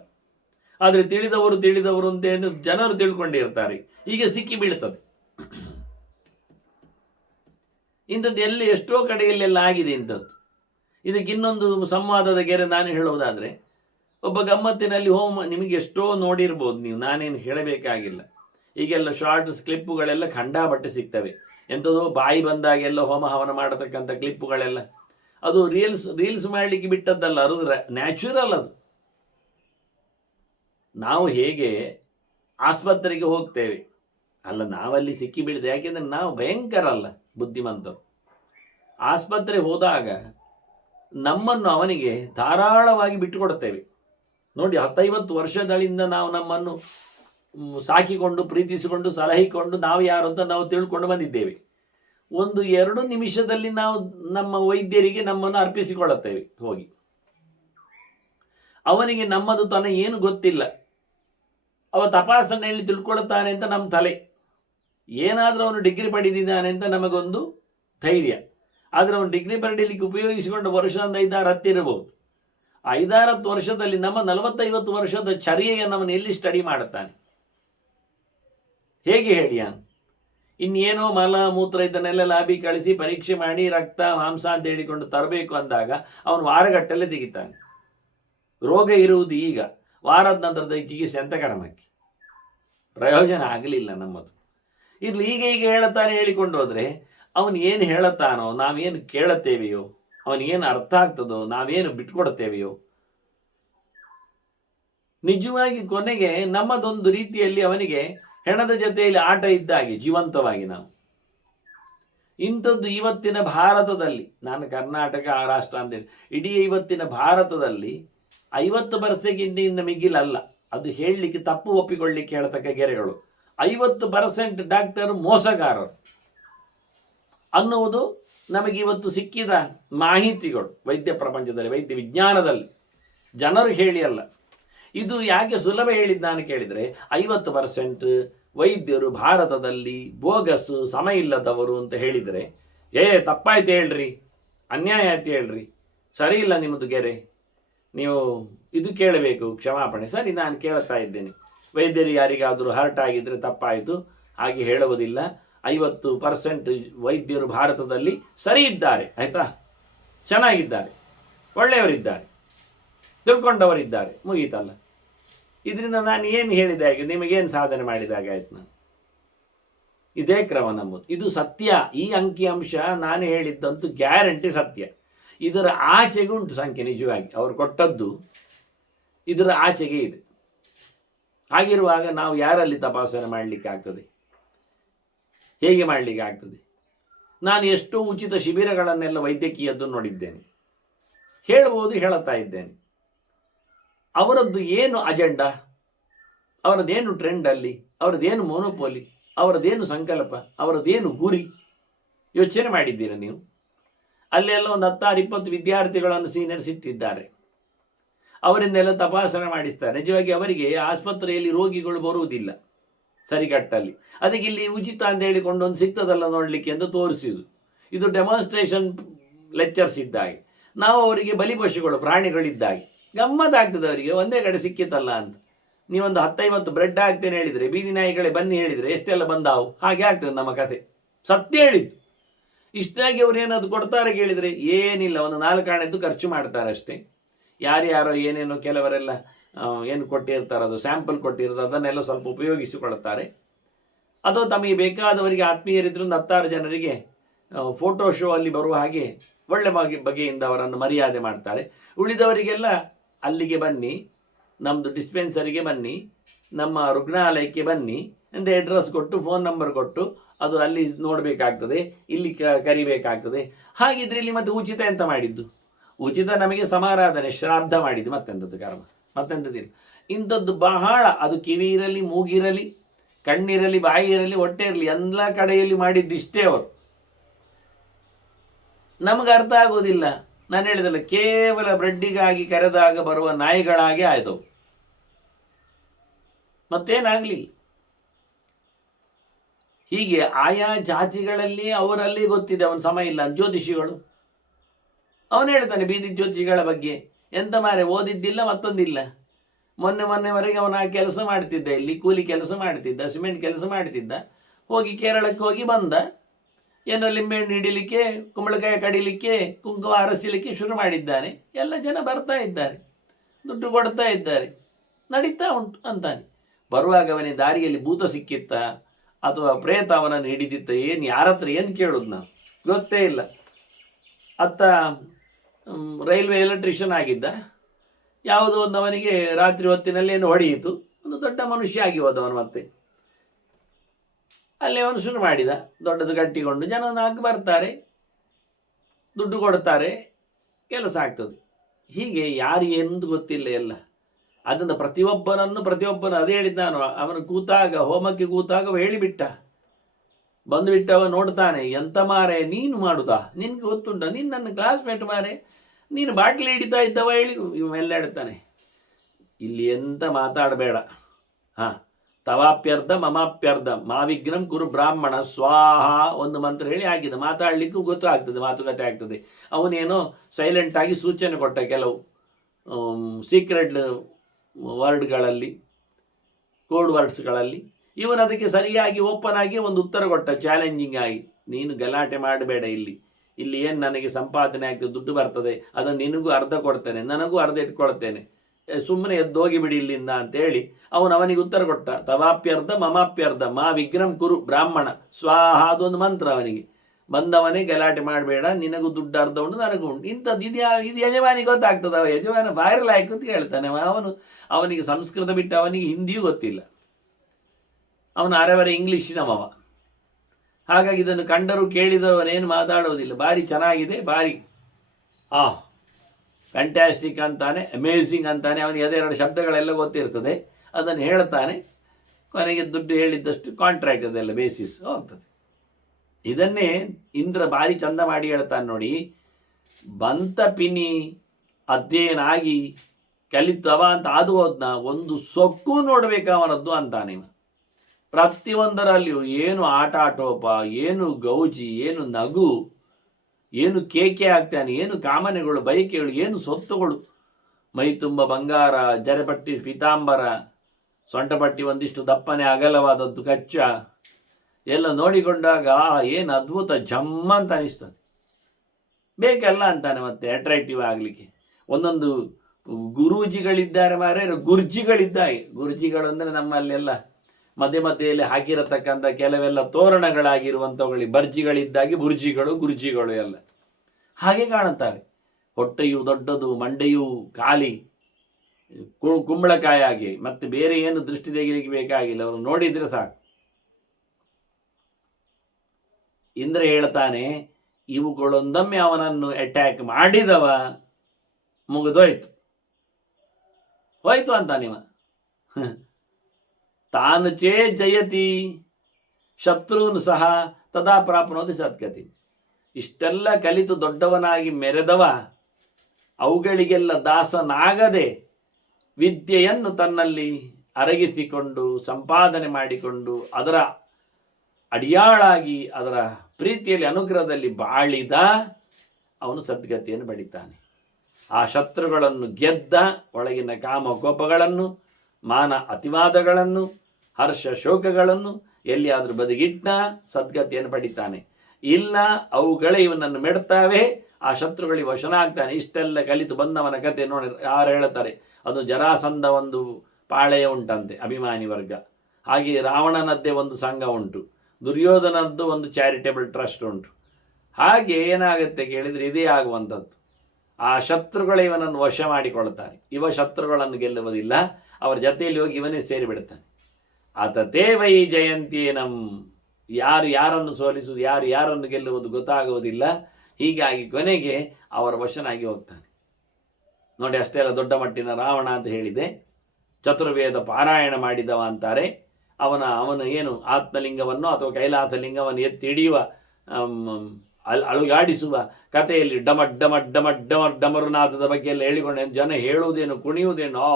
ಆದರೆ ತಿಳಿದವರು ಅಂತೇನು ಜನರು ತಿಳ್ಕೊಂಡಿರ್ತಾರೆ. ಈಗ ಸಿಕ್ಕಿ ಬೀಳ್ತದೆ. ಇಂಥದ್ದು ಎಲ್ಲಿ ಎಷ್ಟೋ ಕಡೆಯಲ್ಲೆಲ್ಲ ಆಗಿದೆ ಇಂಥದ್ದು. ಇದಕ್ಕೆ ಇನ್ನೊಂದು ಸಂವಾದದ ಗೆರೆ ನಾನು ಹೇಳುವುದಾದರೆ, ಒಬ್ಬ ಗಮ್ಮತ್ತಿನಲ್ಲಿ ನಿಮಗೆ ಎಷ್ಟೋ ನೋಡಿರ್ಬೋದು ನೀವು, ನಾನೇನು ಹೇಳಬೇಕಾಗಿಲ್ಲ. ಈಗೆಲ್ಲ ಶಾರ್ಟ್ಸ್ ಕ್ಲಿಪ್ಪುಗಳೆಲ್ಲ ಖಂಡಾಬಟ್ಟೆ ಸಿಗ್ತವೆ. ಎಂಥದೋ ಬಾಯಿ ಬಂದಾಗೆಲ್ಲ ಹೋಮ ಹವನ ಮಾಡತಕ್ಕಂಥ ಕ್ಲಿಪ್ಪುಗಳೆಲ್ಲ. ಅದು ರೀಲ್ಸ್ ಮಾಡಲಿಕ್ಕೆ ಬಿಟ್ಟದ್ದಲ್ಲ, ಅದು ನ್ಯಾಚುರಲ್. ಅದು ನಾವು ಹೇಗೆ ಆಸ್ಪತ್ರೆಗೆ ಹೋಗ್ತೇವೆ ಅಲ್ಲ, ನಾವಲ್ಲಿ ಸಿಕ್ಕಿ ಬೀಳ್ತೇವೆ. ಯಾಕೆಂದರೆ ನಾವು ಭಯಂಕರ ಅಲ್ಲ, ಬುದ್ಧಿವಂತರು. ಆಸ್ಪತ್ರೆ ಹೋದಾಗ ನಮ್ಮನ್ನು ಅವನಿಗೆ ಧಾರಾಳವಾಗಿ ಬಿಟ್ಟುಕೊಡ್ತೇವೆ. ನೋಡಿ, 10-50 ವರ್ಷಗಳಿಂದ ನಾವು ನಮ್ಮನ್ನು ಸಾಕಿಕೊಂಡು ಪ್ರೀತಿಸಿಕೊಂಡು ಸಲಹಿಕೊಂಡು ನಾವು ಯಾರು ಅಂತ ನಾವು ತಿಳ್ಕೊಂಡು ಬಂದಿದ್ದೇವೆ. 1-2 ನಿಮಿಷದಲ್ಲಿ ನಾವು ನಮ್ಮ ವೈದ್ಯರಿಗೆ ನಮ್ಮನ್ನು ಅರ್ಪಿಸಿಕೊಳ್ಳುತ್ತೇವೆ ಹೋಗಿ. ಅವನಿಗೆ ನಮ್ಮದು ತನ ಏನು ಗೊತ್ತಿಲ್ಲ, ಅವ ತಪಾಸಣೆಯಲ್ಲಿ ತಿಳ್ಕೊಳ್ತಾನೆ ಅಂತ ನಮ್ಮ ತಲೆ. ಏನಾದರೂ ಅವನು ಡಿಗ್ರಿ ಪಡೆದಿದ್ದಾನೆ ಅಂತ ನಮಗೊಂದು ಧೈರ್ಯ. ಆದರೆ ಅವನು ಡಿಗ್ರಿ ಪಡೆಯಲಿಕ್ಕೆ ಉಪಯೋಗಿಸಿಕೊಂಡು ವರ್ಷ 5-6 ಹತ್ತಿರಬಹುದು. 5-10 ವರ್ಷದಲ್ಲಿ ನಮ್ಮ 40-50 ವರ್ಷದ ಚರ್ಯೆಯನ್ನು ಅವನು ಎಲ್ಲಿ ಸ್ಟಡಿ ಮಾಡುತ್ತಾನೆ? ಹೇಗೆ ಹೇಳಿಯ? ಇನ್ನೇನೋ ಮಲ ಮೂತ್ರ ಇದನ್ನೆಲ್ಲ ಲಾಬಿ ಕಳಿಸಿ ಪರೀಕ್ಷೆ ಮಾಡಿ ರಕ್ತ ಮಾಂಸ ಅಂತ ಹೇಳಿಕೊಂಡು ತರಬೇಕು ಅಂದಾಗ ಅವನು ವಾರಗಟ್ಟಲೆ ತೆಗಿತಾನೆ. ರೋಗ ಇರುವುದು ಈಗ, ವಾರದ ನಂತರದ ಚಿಕಿತ್ಸೆ ಅಂತ ಕರ್ಮಕ್ಕೆ ಪ್ರಯೋಜನ ಆಗಲಿಲ್ಲ ನಮ್ಮದು. ಇರ್ಲಿ, ಈಗ ಹೇಳುತ್ತಾನೆ ಹೇಳಿಕೊಂಡು ಹೋದರೆ ಅವನು ಏನು ಹೇಳುತ್ತಾನೋ ನಾವೇನು ಕೇಳುತ್ತೇವೆಯೋ, ಅವನಿಗೇನು ಅರ್ಥ ಆಗ್ತದೋ ನಾವೇನು ಬಿಟ್ಕೊಡ್ತೇವೆಯೋ, ನಿಜವಾಗಿ ಕೊನೆಗೆ ನಮ್ಮದೊಂದು ರೀತಿಯಲ್ಲಿ ಅವನಿಗೆ ಹೆಣದ ಜೊತೆಯಲ್ಲಿ ಆಟ ಇದ್ದಾಗೆ ಜೀವಂತವಾಗಿ ನಾವು. ಇಂಥದ್ದು ಇವತ್ತಿನ ಭಾರತದಲ್ಲಿ, ನಾನು ಕರ್ನಾಟಕ ಆ ರಾಷ್ಟ್ರ ಅಂತೇಳಿ ಇಡೀ ಇವತ್ತಿನ ಭಾರತದಲ್ಲಿ 50% ಮಿಗಿಲಲ್ಲ, ಅದು ಹೇಳಲಿಕ್ಕೆ ತಪ್ಪು ಒಪ್ಪಿಕೊಳ್ಳಿಕ್ಕೆ ಹೇಳ್ತಕ್ಕ ಗೆರೆಗಳು. 50% ಡಾಕ್ಟರ್ ಮೋಸಗಾರರು ಅನ್ನುವುದು ನಮಗೆ ಇವತ್ತು ಸಿಕ್ಕಿದ ಮಾಹಿತಿಗಳು. ವೈದ್ಯ ಪ್ರಪಂಚದಲ್ಲಿ, ವೈದ್ಯ ವಿಜ್ಞಾನದಲ್ಲಿ ಜನರು ಹೇಳಿ ಅಲ್ಲ. ಇದು ಯಾಕೆ ಸುಲಭ ಹೇಳಿದ್ದಾನೆ ಕೇಳಿದರೆ, 50% ವೈದ್ಯರು ಭಾರತದಲ್ಲಿ ಬೋಗಸ್, ಸಮಯ ಇಲ್ಲದವರು ಅಂತ ಹೇಳಿದರೆ, ತಪ್ಪಾಯ್ತು ಹೇಳ್ರಿ, ಅನ್ಯಾಯ ಆಯ್ತು ಹೇಳ್ರಿ, ಸರಿ ಇಲ್ಲ ನಿಮ್ಮದು ಗೆರೆ, ನೀವು ಇದು ಕೇಳಬೇಕು, ಕ್ಷಮಾಪಣೆ. ಸರಿ, ನಾನು ಕೇಳ್ತಾ ಇದ್ದೇನೆ. ವೈದ್ಯರಿಗೆ ಯಾರಿಗಾದರೂ ಹರ್ಟ್ ಆಗಿದ್ದರೆ ತಪ್ಪಾಯಿತು, ಹಾಗೆ ಹೇಳುವುದಿಲ್ಲ. 50% ವೈದ್ಯರು ಭಾರತದಲ್ಲಿ ಸರಿ ಇದ್ದಾರೆ, ಆಯಿತಾ, ಚೆನ್ನಾಗಿದ್ದಾರೆ, ಒಳ್ಳೆಯವರಿದ್ದಾರೆ, ತಿಳ್ಕೊಂಡವರಿದ್ದಾರೆ, ಮುಗೀತಲ್ಲ. ಇದರಿಂದ ನಾನು ಏನು ಹೇಳಿದೆ ಹಾಗೆ, ನಿಮಗೇನು ಸಾಧನೆ ಮಾಡಿದಾಗ ಆಯ್ತು? ನಾನು ಇದೇ ಕ್ರಮ ನಮ್ಮದು. ಇದು ಸತ್ಯ. ಈ ಅಂಕಿಅಂಶ ನಾನು ಹೇಳಿದ್ದಂತೂ ಗ್ಯಾರಂಟಿ ಸತ್ಯ. ಇದರ ಆಚೆಗೆ ಉಂಟು ಸಂಖ್ಯೆ, ನಿಜವಾಗಿ ಅವರು ಕೊಟ್ಟದ್ದು ಇದರ ಆಚೆಗೆ ಇದೆ. ಹಾಗಿರುವಾಗ ನಾವು ಯಾರಲ್ಲಿ ತಪಾಸಣೆ ಮಾಡಲಿಕ್ಕೆ ಆಗ್ತದೆ? ಹೇಗೆ ಮಾಡಲಿಕ್ಕೆ ಆಗ್ತದೆ? ನಾನು ಎಷ್ಟೋ ಉಚಿತ ಶಿಬಿರಗಳನ್ನೆಲ್ಲ ವೈದ್ಯಕೀಯದ್ದು ನೋಡಿದ್ದೇನೆ, ಹೇಳ್ಬೋದು, ಹೇಳುತ್ತಾ ಇದ್ದೇನೆ. ಅವರದ್ದು ಏನು ಅಜೆಂಡಾ, ಅವರದ್ದೇನು ಟ್ರೆಂಡ್, ಅಲ್ಲಿ ಅವರದ್ದೇನು ಮೊನೋಪೋಲಿ, ಅವರದ್ದೇನು ಸಂಕಲ್ಪ, ಅವರದ್ದೇನು ಗುರಿ ಯೋಚನೆ ಮಾಡಿದ್ದೀರಾ ನೀವು? ಅಲ್ಲೆಲ್ಲ ಒಂದು 10-20 ವಿದ್ಯಾರ್ಥಿಗಳನ್ನು ಸೀನಿಯರ್ಸ್ ಇಟ್ಟಿದ್ದಾರೆ, ಅವರಿಂದೆಲ್ಲ ತಪಾಸಣೆ ಮಾಡಿಸ್ತಾರೆ. ನಿಜವಾಗಿ ಅವರಿಗೆ ಆಸ್ಪತ್ರೆಯಲ್ಲಿ ರೋಗಿಗಳು ಬರುವುದಿಲ್ಲ ಸರಿಕಟ್ಟಲ್ಲಿ. ಅದಕ್ಕೆ ಇಲ್ಲಿ ಉಚಿತ ಅಂತ ಹೇಳಿಕೊಂಡು ಒಂದು ಸಿಗ್ತದಲ್ಲ ನೋಡಲಿಕ್ಕೆ ಅಂತ ತೋರಿಸಿದ್ದು. ಇದು ಡೆಮಾನ್ಸ್ಟ್ರೇಷನ್ ಲೆಕ್ಚರ್ಸ್ ಇದ್ದಾಗೆ, ನಾವು ಅವರಿಗೆ ಬಲಿಪಶುಗಳು, ಪ್ರಾಣಿಗಳಿದ್ದಾಗೆ. ಗಮ್ಮತ್ತಾಗ್ತದೆ ಅವರಿಗೆ, ಒಂದೇ ಕಡೆ ಸಿಕ್ಕಿತಲ್ಲ ಅಂತ. ನೀವೊಂದು 10-50 ಬ್ರೆಡ್ ಹಾಕ್ತೇನೆ ಹೇಳಿದರೆ, ಬೀದಿ ನಾಯಿಗಳೇ ಬನ್ನಿ ಹೇಳಿದರೆ ಎಷ್ಟೆಲ್ಲ ಬಂದಾವು, ಹಾಗೆ ಆಗ್ತದೆ ನಮ್ಮ ಕಥೆ. ಸತ್ಯ ಹೇಳಿದ್ದು. ಇಷ್ಟಾಗಿ ಅವ್ರು ಏನಾದ್ರು ಕೊಡ್ತಾರೆ ಕೇಳಿದರೆ ಏನಿಲ್ಲ, ಒಂದು 4 ಆಣೆದ್ದು ಖರ್ಚು ಮಾಡ್ತಾರೆ ಅಷ್ಟೇ. ಯಾರ್ಯಾರೋ ಏನೇನೋ ಕೆಲವರೆಲ್ಲ ಏನು ಕೊಟ್ಟಿರ್ತಾರೆ, ಅದು ಸ್ಯಾಂಪಲ್ ಕೊಟ್ಟಿರೋದು, ಅದನ್ನೆಲ್ಲ ಸ್ವಲ್ಪ ಉಪಯೋಗಿಸಿಕೊಳ್ಳುತ್ತಾರೆ. ಅಥವಾ ತಮಗೆ ಬೇಕಾದವರಿಗೆ ಆತ್ಮೀಯರಿದ್ರು ಒಂದು 10 ಜನರಿಗೆ ಫೋಟೋ ಶೋ ಅಲ್ಲಿ ಬರುವ ಹಾಗೆ ಒಳ್ಳೆ ಬಗೆಯಿಂದ ಅವರನ್ನು ಮರ್ಯಾದೆ ಮಾಡ್ತಾರೆ. ಉಳಿದವರಿಗೆಲ್ಲ ಅಲ್ಲಿಗೆ ಬನ್ನಿ, ನಮ್ಮದು ಡಿಸ್ಪೆನ್ಸರಿಗೆ ಬನ್ನಿ, ನಮ್ಮ ರುಗ್ಣಾಲಯಕ್ಕೆ ಬನ್ನಿ ಅಂತ ಅಡ್ರೆಸ್ ಕೊಟ್ಟು ಫೋನ್ ನಂಬರ್ ಕೊಟ್ಟು ಅದು ಅಲ್ಲಿ ನೋಡಬೇಕಾಗ್ತದೆ, ಇಲ್ಲಿ ಕರಿಬೇಕಾಗ್ತದೆ. ಹಾಗಿದ್ರೆ ಇಲ್ಲಿ ಮತ್ತೆ ಉಚಿತ ಎಂತ ಮಾಡಿದ್ದು? ಉಚಿತ ನಮಗೆ ಸಮಾರಾಧನೆ ಶ್ರಾದ್ದ ಮಾಡಿದ್ದು, ಮತ್ತೆಂಥದ್ದು ಕರ್ಮ, ಮತ್ತೆಂಥದ್ದಿಲ್ಲ. ಇಂಥದ್ದು ಬಹಳ, ಅದು ಕಿವಿ ಇರಲಿ, ಮೂಗಿರಲಿ, ಕಣ್ಣಿರಲಿ, ಬಾಯಿ ಇರಲಿ, ಹೊಟ್ಟೆ ಇರಲಿ, ಎಲ್ಲ ಕಡೆಯಲ್ಲಿ ಮಾಡಿದ್ದಿಷ್ಟೇ ಅವರು. ನಮಗೆ ಅರ್ಥ ಆಗೋದಿಲ್ಲ. ನಾನು ಹೇಳಿದಲ್ಲ, ಕೇವಲ ಬ್ರೆಡ್ಡಿಗಾಗಿ ಕರೆದಾಗ ಬರುವ ನಾಯಿಗಳಾಗಿ ಆಯ್ದವು, ಮತ್ತೇನಾಗಲಿಲ್ಲ. ಹೀಗೆ ಆಯಾ ಜಾತಿಗಳಲ್ಲಿ ಅವರಲ್ಲಿ ಗೊತ್ತಿದೆ, ಅವನ ಸಮಯ ಇಲ್ಲ. ಜ್ಯೋತಿಷಿಗಳು ಅವನು ಹೇಳ್ತಾನೆ ಬೀದಿ ಜ್ಯೋತಿಷಿಗಳ ಬಗ್ಗೆ, ಎಂತ ಮಾರೆ ಓದಿದ್ದಿಲ್ಲ, ಮತ್ತೊಂದಿಲ್ಲ. ಮೊನ್ನೆವರೆಗೆ ಅವನ ಕೆಲಸ ಮಾಡ್ತಿದ್ದ, ಇಲ್ಲಿ ಕೂಲಿ ಕೆಲಸ ಮಾಡ್ತಿದ್ದ, ಸಿಮೆಂಟ್ ಕೆಲಸ ಮಾಡ್ತಿದ್ದ. ಹೋಗಿ ಕೇರಳಕ್ಕೆ ಹೋಗಿ ಬಂದ, ಏನೋ ಲಿಂಬೆಹಣ್ಣು ಹಿಡಿಲಿಕ್ಕೆ, ಕುಂಬಳಕಾಯಿ ಕಡಿಲಿಕ್ಕೆ, ಕುಂಕುಮ ಅರಸಲಿಕ್ಕೆ ಶುರು ಮಾಡಿದ್ದಾನೆ. ಎಲ್ಲ ಜನ ಬರ್ತಾ ಇದ್ದಾರೆ, ದುಡ್ಡು ಕೊಡ್ತಾ ಇದ್ದಾರೆ, ನಡೀತಾ ಉಂಟು ಅಂತಾನೆ. ಬರುವಾಗ ಅವನಿಗೆ ದಾರಿಯಲ್ಲಿ ಭೂತ ಸಿಕ್ಕಿತ್ತ ಅಥವಾ ಪ್ರೇತ ಅವನನ್ನು ಹಿಡಿದಿತ್ತ, ಏನು ಯಾರ ಹತ್ರ ಏನು ಕೇಳೋದು ನಾವು, ಗೊತ್ತೇ ಇಲ್ಲ. ಅತ್ತ ರೈಲ್ವೆ ಎಲೆಕ್ಟ್ರಿಷಿಯನ್ ಆಗಿದ್ದ, ಯಾವುದೋ ಒಂದು ಅವನಿಗೆ ರಾತ್ರಿ ಹೊತ್ತಿನಲ್ಲಿ ಏನು ಹೊಡೆಯಿತು, ಒಂದು ದೊಡ್ಡ ಮನುಷ್ಯ ಆಗಿ ಹೋದವನು. ಮತ್ತೆ ಅಲ್ಲಿ ಅವನು ಶುರು ಮಾಡಿದ, ದೊಡ್ಡದು ಗಟ್ಟಿಕೊಂಡು ಜನ ನಾಲ್ಕು ಬರ್ತಾರೆ, ದುಡ್ಡು ಕೊಡ್ತಾರೆ, ಕೆಲಸ ಆಗ್ತದೆ. ಹೀಗೆ ಯಾರು ಎಂದು ಗೊತ್ತಿಲ್ಲ ಎಲ್ಲ. ಅದನ್ನು ಪ್ರತಿಯೊಬ್ಬನು ಅದೇ ಹೇಳಿದ್ದ ನಾನು. ಅವನು ಕೂತಾಗ, ಹೋಮಕ್ಕೆ ಕೂತಾಗ ಹೇಳಿಬಿಟ್ಟ, ಬಂದುಬಿಟ್ಟವ ನೋಡ್ತಾನೆ, ಎಂತ ಮಾರೆ ನೀನು ಮಾಡುದಾ, ನಿನ್ಗೆ ಗೊತ್ತುಂಟ, ನೀನು ನನ್ನ ಕ್ಲಾಸ್ಮೇಟ್ ಮಾರೆ, ನೀನು ಬಾಟ್ಲಿ ಹಿಡಿತಾ ಇದ್ದವ ಹೇಳಿ. ಇವೆಲ್ಲ ಹೇಳ್ತಾನೆ, ಇಲ್ಲಿ ಎಂತ ಮಾತಾಡಬೇಡ, ತವಾಪ್ಯರ್ಧ ಮಮಾಪ್ಯರ್ಧ ಮಾವಿಘ್ನಂ ಕುರು ಬ್ರಾಹ್ಮಣ ಸ್ವಾಹ ಒಂದು ಮಂತ್ರ ಹೇಳಿ ಆಗಿದೆ. ಮಾತಾಡಲಿಕ್ಕೂ ಗೊತ್ತಾಗ್ತದೆ, ಮಾತುಕತೆ ಆಗ್ತದೆ. ಅವನೇನೋ ಸೈಲೆಂಟ್ ಆಗಿ ಸೂಚನೆ ಕೊಟ್ಟ ಕೆಲವು ಸೀಕ್ರೆಟ್ ವರ್ಡ್ಗಳಲ್ಲಿ, ಕೋಡ್ ವರ್ಡ್ಸ್ಗಳಲ್ಲಿ. ಇವನು ಅದಕ್ಕೆ ಸರಿಯಾಗಿ ಓಪನ್ ಆಗಿ ಒಂದು ಉತ್ತರ ಕೊಟ್ಟ, ಚಾಲೆಂಜಿಂಗ್ ಆಗಿ. ನೀನು ಗಲಾಟೆ ಮಾಡಬೇಡ, ಇಲ್ಲಿ ಏನು ನನಗೆ ಸಂಪಾದನೆ ಆಗ್ತದೆ, ದುಡ್ಡು ಬರ್ತದೆ, ಅದನ್ನು ನಿನಗೂ ಅರ್ಧ ಕೊಡ್ತೇನೆ, ನನಗೂ ಅರ್ಧ ಇಟ್ಕೊಳ್ತೇನೆ, ಸುಮ್ಮನೆ ಎದ್ದೋಗಿ ಬಿಡಿ ಇಲ್ಲಿಂದ ಅಂತೇಳಿ ಅವನಿಗೆ ಉತ್ತರ ಕೊಟ್ಟ. ತವಾಪ್ಯರ್ಧ ಮಮಾಪ್ಯರ್ಧ ಮಾ ವಿಘ್ನಂ ಕುರು ಬ್ರಾಹ್ಮಣ ಸ್ವಾಹ, ಅದೊಂದು ಮಂತ್ರ ಅವನಿಗೆ. ಬಂದವನೇ ಗಲಾಟೆ ಮಾಡಬೇಡ, ನಿನಗೂ ದುಡ್ಡು ಅರ್ಧ ಉಂಟು, ನನಗೂ ಉಂಟು. ಇಂಥದ್ದು ಇದು ಯಜಮಾನಿಗೆ ಗೊತ್ತಾಗ್ತದೆ. ಅವ ಯಜಮಾನ ಬಾಯಿರಲ್ಲ ಅಂತ ಹೇಳ್ತಾನೆ. ಅವನಿಗೆ ಸಂಸ್ಕೃತ ಬಿಟ್ಟು ಅವನಿಗೆ ಹಿಂದಿಯೂ ಗೊತ್ತಿಲ್ಲ, ಅವನು ಅರೆವರೆ ಇಂಗ್ಲೀಷಿನವ. ಹಾಗಾಗಿ ಇದನ್ನು ಕಂಡರೂ ಕೇಳಿದವನೇನು ಮಾತಾಡೋದಿಲ್ಲ. ಭಾರಿ ಚೆನ್ನಾಗಿದೆ, ಭಾರಿ ಫ್ಯಾಂಟ್ಯಾಸ್ಟಿಕ್ ಅಂತಾನೆ, ಅಮೇಝಿಂಗ್ ಅಂತಾನೆ. ಅವನಿಗೆ ಅದೆರಡು ಶಬ್ದಗಳೆಲ್ಲ ಗೊತ್ತಿರ್ತದೆ, ಅದನ್ನು ಹೇಳ್ತಾನೆ. ಕೊನೆಗೆ ದುಡ್ಡು ಹೇಳಿದ್ದಷ್ಟು ಕಾಂಟ್ರಾಕ್ಟ್ ಅದೆಲ್ಲ ಬೇಸಿಸ್ ಹೋಗ್ತದೆ. ಇದನ್ನೇ ಇಂದ್ರ ಭಾರಿ ಚಂದ ಮಾಡಿ ಹೇಳ್ತಾನೆ ನೋಡಿ. ಬಂತ ಪಿನಿ ಅಧ್ಯಯನ ಆಗಿ ಕಲಿತವ ಅಂತ ಆದು ಹೋದ್ನ, ಒಂದು ಸೊಕ್ಕು ನೋಡ್ಬೇಕು ಅವನದ್ದು ಅಂತಾನೆ. ಪ್ರತಿಯೊಂದರಲ್ಲಿಯೂ ಏನು ಆಟಾಟೋಪ, ಏನು ಗೌಜಿ, ಏನು ನಗು, ಏನು ಕೇಕೆ ಆಗ್ತಾನೆ, ಏನು ಕಾಮನೆಗಳು, ಬಯಕೆಗಳು, ಏನು ಸೊತ್ತುಗಳು. ಮೈ ತುಂಬ ಬಂಗಾರ, ಜರೆಪಟ್ಟಿ ಪೀತಾಂಬರ, ಸೊಂಟಪಟ್ಟಿ ಒಂದಿಷ್ಟು ದಪ್ಪನೆ ಅಗಲವಾದದ್ದು ಕಚ್ಚ, ಎಲ್ಲ ನೋಡಿಕೊಂಡಾಗ ಏನು ಅದ್ಭುತ, ಜಮ್ಮ ಅಂತ ಅನಿಸ್ತದೆ. ಬೇಕಲ್ಲ ಅಂತಾನೆ ಮತ್ತೆ ಅಟ್ರಾಕ್ಟಿವ್ ಆಗಲಿಕ್ಕೆ. ಒಂದೊಂದು ಗುರೂಜಿಗಳಿದ್ದಾರೆ ಮಾರೇ, ಗುರ್ಜಿಗಳಿದ್ದಾಗೆ. ಗುರ್ಜಿಗಳು ಅಂದರೆ ನಮ್ಮಲ್ಲೆಲ್ಲ ಮಧ್ಯೆಯಲ್ಲಿ ಹಾಕಿರತಕ್ಕಂಥ ಕೆಲವೆಲ್ಲ ತೋರಣಗಳಾಗಿರುವಂಥವುಗಳಿಗೆ ಬರ್ಜಿಗಳಿದ್ದಾಗಿ ಬುರ್ಜಿಗಳು, ಗುರ್ಜಿಗಳು ಎಲ್ಲ ಹಾಗೆ ಕಾಣುತ್ತವೆ. ಹೊಟ್ಟೆಯು ದೊಡ್ಡದು, ಮಂಡೆಯು ಖಾಲಿ, ಕುಂಬಳಕಾಯಾಗಿ. ಮತ್ತೆ ಬೇರೆ ಏನು ದೃಷ್ಟಿ ತೆಗಿಲಿಕ್ಕೆ ಬೇಕಾಗಿಲ್ಲ, ಅವರು ನೋಡಿದರೆ ಸಾಕು. ಇಂದ್ರ ಹೇಳ್ತಾನೆ, ಇವುಗಳೊಂದೊಮ್ಮೆ ಅವನನ್ನು ಅಟ್ಯಾಕ್ ಮಾಡಿದವ ಮುಗಿದೋಯ್ತು, ಹೋಯ್ತು ಅಂತ ನೀವ. ತಾನು ಚೇ ಜಯತಿ ಶತ್ರುನ್ ಸಹ ತದಾ ಪ್ರಾಪ್ನೋತಿ ಸದ್ಗತಿ. ಇಷ್ಟೆಲ್ಲ ಕಲಿತು ದೊಡ್ಡವನಾಗಿ ಮೆರೆದವ ಅವುಗಳಿಗೆಲ್ಲ ದಾಸನಾಗದೆ ವಿದ್ಯೆಯನ್ನು ತನ್ನಲ್ಲಿ ಅರಗಿಸಿಕೊಂಡು ಸಂಪಾದನೆ ಮಾಡಿಕೊಂಡು ಅದರ ಅಡಿಯಾಳಾಗಿ ಅದರ ಪ್ರೀತಿಯಲ್ಲಿ ಅನುಗ್ರಹದಲ್ಲಿ ಬಾಳಿದ ಅವನು ಸದ್ಗತಿಯನ್ನು ಪಡಿತಾನೆ. ಆ ಶತ್ರುಗಳನ್ನು ಗೆದ್ದ, ಒಳಗಿನ ಕಾಮ ಕೋಪಗಳನ್ನು, ಮಾನ ಅತಿವಾದಗಳನ್ನು, ಹರ್ಷ ಶೋಕಗಳನ್ನು ಎಲ್ಲಿಯಾದರೂ ಬದಿಗಿಟ್ಟ ಸದ್ಗತಿಯನ್ನು ಪಡಿತಾನೆ. ಇಲ್ಲ, ಅವುಗಳೇ ಇವನನ್ನು ಮೆಡ್ತಾವೆ, ಆ ಶತ್ರುಗಳಿಗೆ ವಶನಾಗ್ತಾನೆ. ಇಷ್ಟೆಲ್ಲ ಕಲಿತು ಬಂದವನ ಕತೆ ನೋಡಿ ಯಾರು ಹೇಳ್ತಾರೆ, ಅದು ಜರಾಸಂಧ ಒಂದು ಪಾಳೆಯ ಉಂಟಂತೆ ಅಭಿಮಾನಿ ವರ್ಗ, ಹಾಗೆ ರಾವಣನದ್ದೇ ಒಂದು ಸಂಘ ಉಂಟು, ದುರ್ಯೋಧನದ್ದು ಒಂದು ಚಾರಿಟೇಬಲ್ ಟ್ರಸ್ಟ್ ಉಂಟು. ಹಾಗೆ ಏನಾಗುತ್ತೆ ಕೇಳಿದರೆ ಇದೇ ಆಗುವಂಥದ್ದು. ಆ ಶತ್ರುಗಳು ಇವನನ್ನು ವಶ ಮಾಡಿಕೊಳ್ತಾರೆ, ಇವ ಶತ್ರುಗಳನ್ನು ಗೆಲ್ಲುವುದಿಲ್ಲ, ಅವರ ಜೊತೆಯಲ್ಲಿ ಹೋಗಿ ಇವನೇ ಸೇರಿಬಿಡ್ತಾನೆ. ಆತತೇ ವೈ ಜಯಂತಿಯೇನಂ, ಯಾರು ಯಾರನ್ನು ಸೋಲಿಸುವುದು ಯಾರು ಯಾರನ್ನು ಗೆಲ್ಲುವುದು ಗೊತ್ತಾಗುವುದಿಲ್ಲ. ಹೀಗಾಗಿ ಕೊನೆಗೆ ಅವರ ವಶನಾಗಿ ಹೋಗ್ತಾನೆ ನೋಡಿ. ಅಷ್ಟೆಲ್ಲ ದೊಡ್ಡ ಮಟ್ಟಿನ ರಾವಣ ಅಂತ ಹೇಳಿದೆ, ಚತುರ್ವೇದ ಪಾರಾಯಣ ಮಾಡಿದವ ಅಂತಾರೆ. ಅವನ ಏನು ಆತ್ಮಲಿಂಗವನ್ನು ಅಥವಾ ಕೈಲಾಸ ಲಿಂಗವನ್ನು ಎತ್ತಿ ಹಿಡಿಯುವ ಅಳುಗಾಡಿಸುವ ಕಥೆಯಲ್ಲಿ ಡಮರುನಾಥದ ಬಗ್ಗೆ ಎಲ್ಲ ಹೇಳಿಕೊಂಡೆ ಜನ ಹೇಳುವುದೇನು, ಕುಣಿಯುವುದೇನು,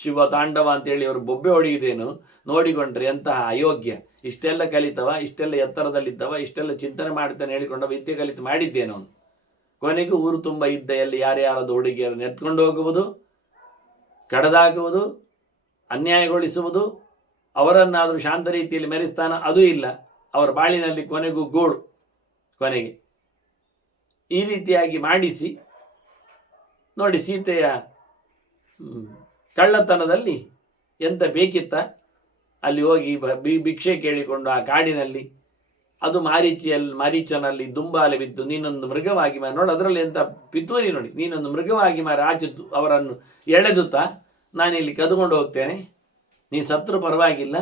ಶಿವ ತಾಂಡವ ಅಂತೇಳಿ ಅವರು ಬೊಬ್ಬೆ ಹೊಡೆಯುವುದೇನು ನೋಡಿಕೊಂಡ್ರೆ ಎಂತಹ ಅಯೋಗ್ಯ. ಇಷ್ಟೆಲ್ಲ ಕಲಿತವ, ಇಷ್ಟೆಲ್ಲ ಎತ್ತರದಲ್ಲಿದ್ದವ, ಇಷ್ಟೆಲ್ಲ ಚಿಂತನೆ ಮಾಡ್ತಾನೆ ಹೇಳಿಕೊಂಡ ವಿದ್ಯೆ ಕಲಿತು ಮಾಡಿದ್ದೇನು ಅವನು. ಕೊನೆಗೂ ಊರು ತುಂಬ ಇದ್ದ ಎಲ್ಲಿ ಯಾರ್ಯಾರದು ಹುಡುಗಿಯರನ್ನು ಎತ್ಕೊಂಡು ಹೋಗುವುದು, ಕಡದಾಕುವುದು, ಅನ್ಯಾಯಗೊಳಿಸುವುದು, ಅವರನ್ನಾದರೂ ಶಾಂತ ರೀತಿಯಲ್ಲಿ ಮೆರೆಸ್ತಾನ, ಅದೂ ಇಲ್ಲ. ಅವರ ಬಾಳಿನಲ್ಲಿ ಕೊನೆಗೂ ಗೋಳು. ಕೊನೆಗೆ ಈ ರೀತಿಯಾಗಿ ಮಾಡಿಸಿ ನೋಡಿ, ಸೀತೆಯ ಕಳ್ಳತನದಲ್ಲಿ ಎಂತ ಬೇಕಿತ್ತ, ಅಲ್ಲಿ ಹೋಗಿ ಭಿಕ್ಷೆ ಕೇಳಿಕೊಂಡು ಆ ಕಾಡಿನಲ್ಲಿ, ಅದು ಮಾರೀಚನಲ್ಲಿ ದುಂಬಾಲೆ ಬಿದ್ದು ನೀನೊಂದು ಮೃಗವಾಗಿ ನೋಡಿ, ಅದರಲ್ಲಿ ಎಂಥ ಪಿತೂರಿ ನೋಡಿ, ನೀನೊಂದು ಮೃಗವಾಗಿ ಆಚಿದ್ದು ಅವರನ್ನು ಎಳೆದುತ್ತಾ ನಾನಿಲ್ಲಿ ಕದ್ಕೊಂಡು ಹೋಗ್ತೇನೆ, ನೀನು ಸತ್ರು ಪರವಾಗಿಲ್ಲ.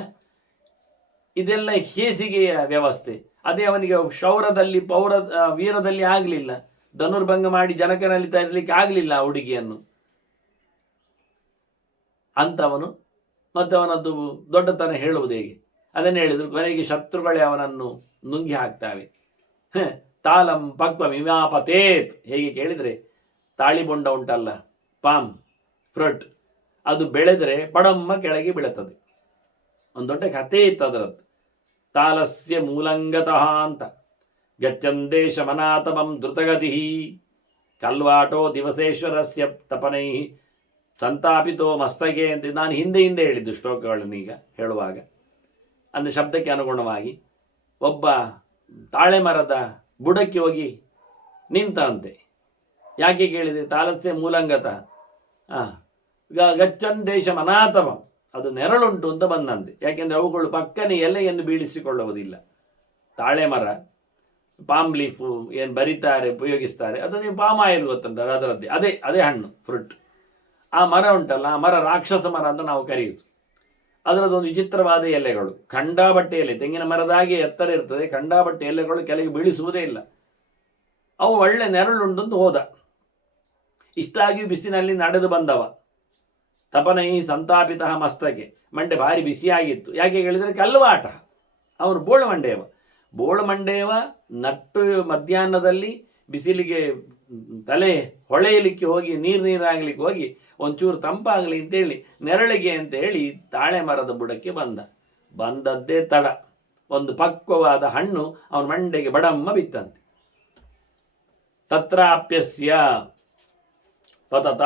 ಇದೆಲ್ಲ ಹೇಸಿಗೆಯ ವ್ಯವಸ್ಥೆ. ಅದೇ ಅವನಿಗೆ ಶೌರದಲ್ಲಿ ವೀರದಲ್ಲಿ ಆಗಲಿಲ್ಲ, ಧನುರ್ಭಂಗ ಮಾಡಿ ಜನಕನಲ್ಲಿ ತರಲಿಕ್ಕೆ ಆಗಲಿಲ್ಲ ಆ ಹುಡುಗಿಯನ್ನು ಅಂತವನು. ಮತ್ತು ಅವನದ್ದು ದೊಡ್ಡತನ ಹೇಳುವುದು ಹೇಗೆ, ಅದನ್ನು ಹೇಳಿದ್ರು. ಕೊನೆಗೆ ಶತ್ರುಗಳೇ ಅವನನ್ನು ನುಂಗಿ ಹಾಕ್ತಾವೆ. ತಾಲಂ ಪಕ್ವಂ ಇಮಾಪತೇತ್, ಹೇಗೆ ಕೇಳಿದರೆ ತಾಳಿಬೊಂಡ ಉಂಟಲ್ಲ, ಪಾಮ್ ಫ್ರೂಟ್, ಅದು ಬೆಳೆದರೆ ಪಡಮ್ಮ ಕೆಳಗೆ ಬೀಳುತ್ತದೆ. ಒಂದು ದೊಡ್ಡ ಕಥೆ ಇತ್ತು ಅದರದ್ದು. ತಾಲಸ್ಯ ಮೂಲಂಗತಃ ಅಂತ, ಗಚ್ಚಂದೇಶ ಮನಾತಮಂ ಧೃತಗತಿ ಕಲ್ವಾಟೋ ದಿವಸೇಶ್ವರಸ್ಯ ತಪನೈ ಸಂತಾಪಿತೋ ಮಸ್ತಗೆ ಅಂತ ನಾನು ಹಿಂದೆ ಹೇಳಿದ್ದು ಶ್ಲೋಕಗಳನ್ನು ಈಗ ಹೇಳುವಾಗ. ಅಂದರೆ ಶಬ್ದಕ್ಕೆ ಅನುಗುಣವಾಗಿ ಒಬ್ಬ ತಾಳೆ ಮರದ ಬುಡಕ್ಕೆ ಹೋಗಿ ನಿಂತಂತೆ. ಯಾಕೆ ಕೇಳಿದೆ, ತಾಲಸ್ಯ ಮೂಲಂಗತ ಗಚ್ಚನ್ ದೇಶ ಅನಾಥಮ, ಅದು ನೆರಳುಂಟು ಅಂತ ಬಂದಂತೆ. ಯಾಕೆಂದರೆ ಅವುಗಳು ಪಕ್ಕನೆ ಎಲೆಯನ್ನು ಬೀಳಿಸಿಕೊಳ್ಳುವುದಿಲ್ಲ. ತಾಳೆ ಮರ, ಪಾಮ್ ಲೀಫು ಏನು ಬರಿತಾರೆ ಉಪಯೋಗಿಸ್ತಾರೆ, ಅದನ್ನು ಪಾಮ್ ಆಯಿಲ್ ಗೊತ್ತುಂಟಲ್ಲ, ಅದರದ್ದೇ ಅದೇ ಹಣ್ಣು ಫ್ರೂಟ್. ಆ ಮರ ಉಂಟಲ್ಲ, ಆ ಮರ ರಾಕ್ಷಸ ಮರ ಅಂತ ನಾವು ಕರೆಯುವುದು. ಅದರದ್ದೊಂದು ವಿಚಿತ್ರವಾದ ಎಲೆಗಳು, ಖಂಡಾಬಟ್ಟೆ ಎಲೆ, ತೆಂಗಿನ ಮರದಾಗೆ ಎತ್ತರ ಇರ್ತದೆ, ಖಂಡಾಬಟ್ಟೆ ಎಲೆಗಳು ಕೆಳಗೆ ಬೀಳಿಸುವುದೇ ಇಲ್ಲ. ಅವು ಒಳ್ಳೆ ನೆರಳುಂಟು ಅಂತ ಹೋದ. ಇಷ್ಟಾಗಿ ಬಿಸಿನಲ್ಲಿ ನಡೆದು ಬಂದವ. ತಪನೈ ಸಂತಾಪಿತ ಮಸ್ತಕೆ, ಮಂಡೆ ಭಾರಿ ಬಿಸಿಯಾಗಿತ್ತು. ಯಾಕೆ ಹೇಳಿದರೆ ಕಲ್ವಾಟ, ಅವನು ಬೋಳಮಂಡೆಯವ ನಟ್ಟು ಮಧ್ಯಾಹ್ನದಲ್ಲಿ ಬಿಸಿಲಿಗೆ ತಲೆ ಹೊಳೆಯಲಿಕ್ಕೆ ಹೋಗಿ ನೀರಾಗಲಿಕ್ಕೆ ಹೋಗಿ ಒಂಚೂರು ತಂಪಾಗಲಿ ಅಂತೇಳಿ ನೆರಳಿಗೆ ಅಂತೇಳಿ ತಾಳೆ ಮರದ ಬುಡಕ್ಕೆ ಬಂದದ್ದೇ ತಡ. ಒಂದು ಪಕ್ವವಾದ ಹಣ್ಣು ಅವನ ಮಂಡೆಗೆ ಬಡಮ್ಮ ಬಿತ್ತಂತೆ. ತತ್ರಾಪ್ಯಸ್ಯ ಪತತ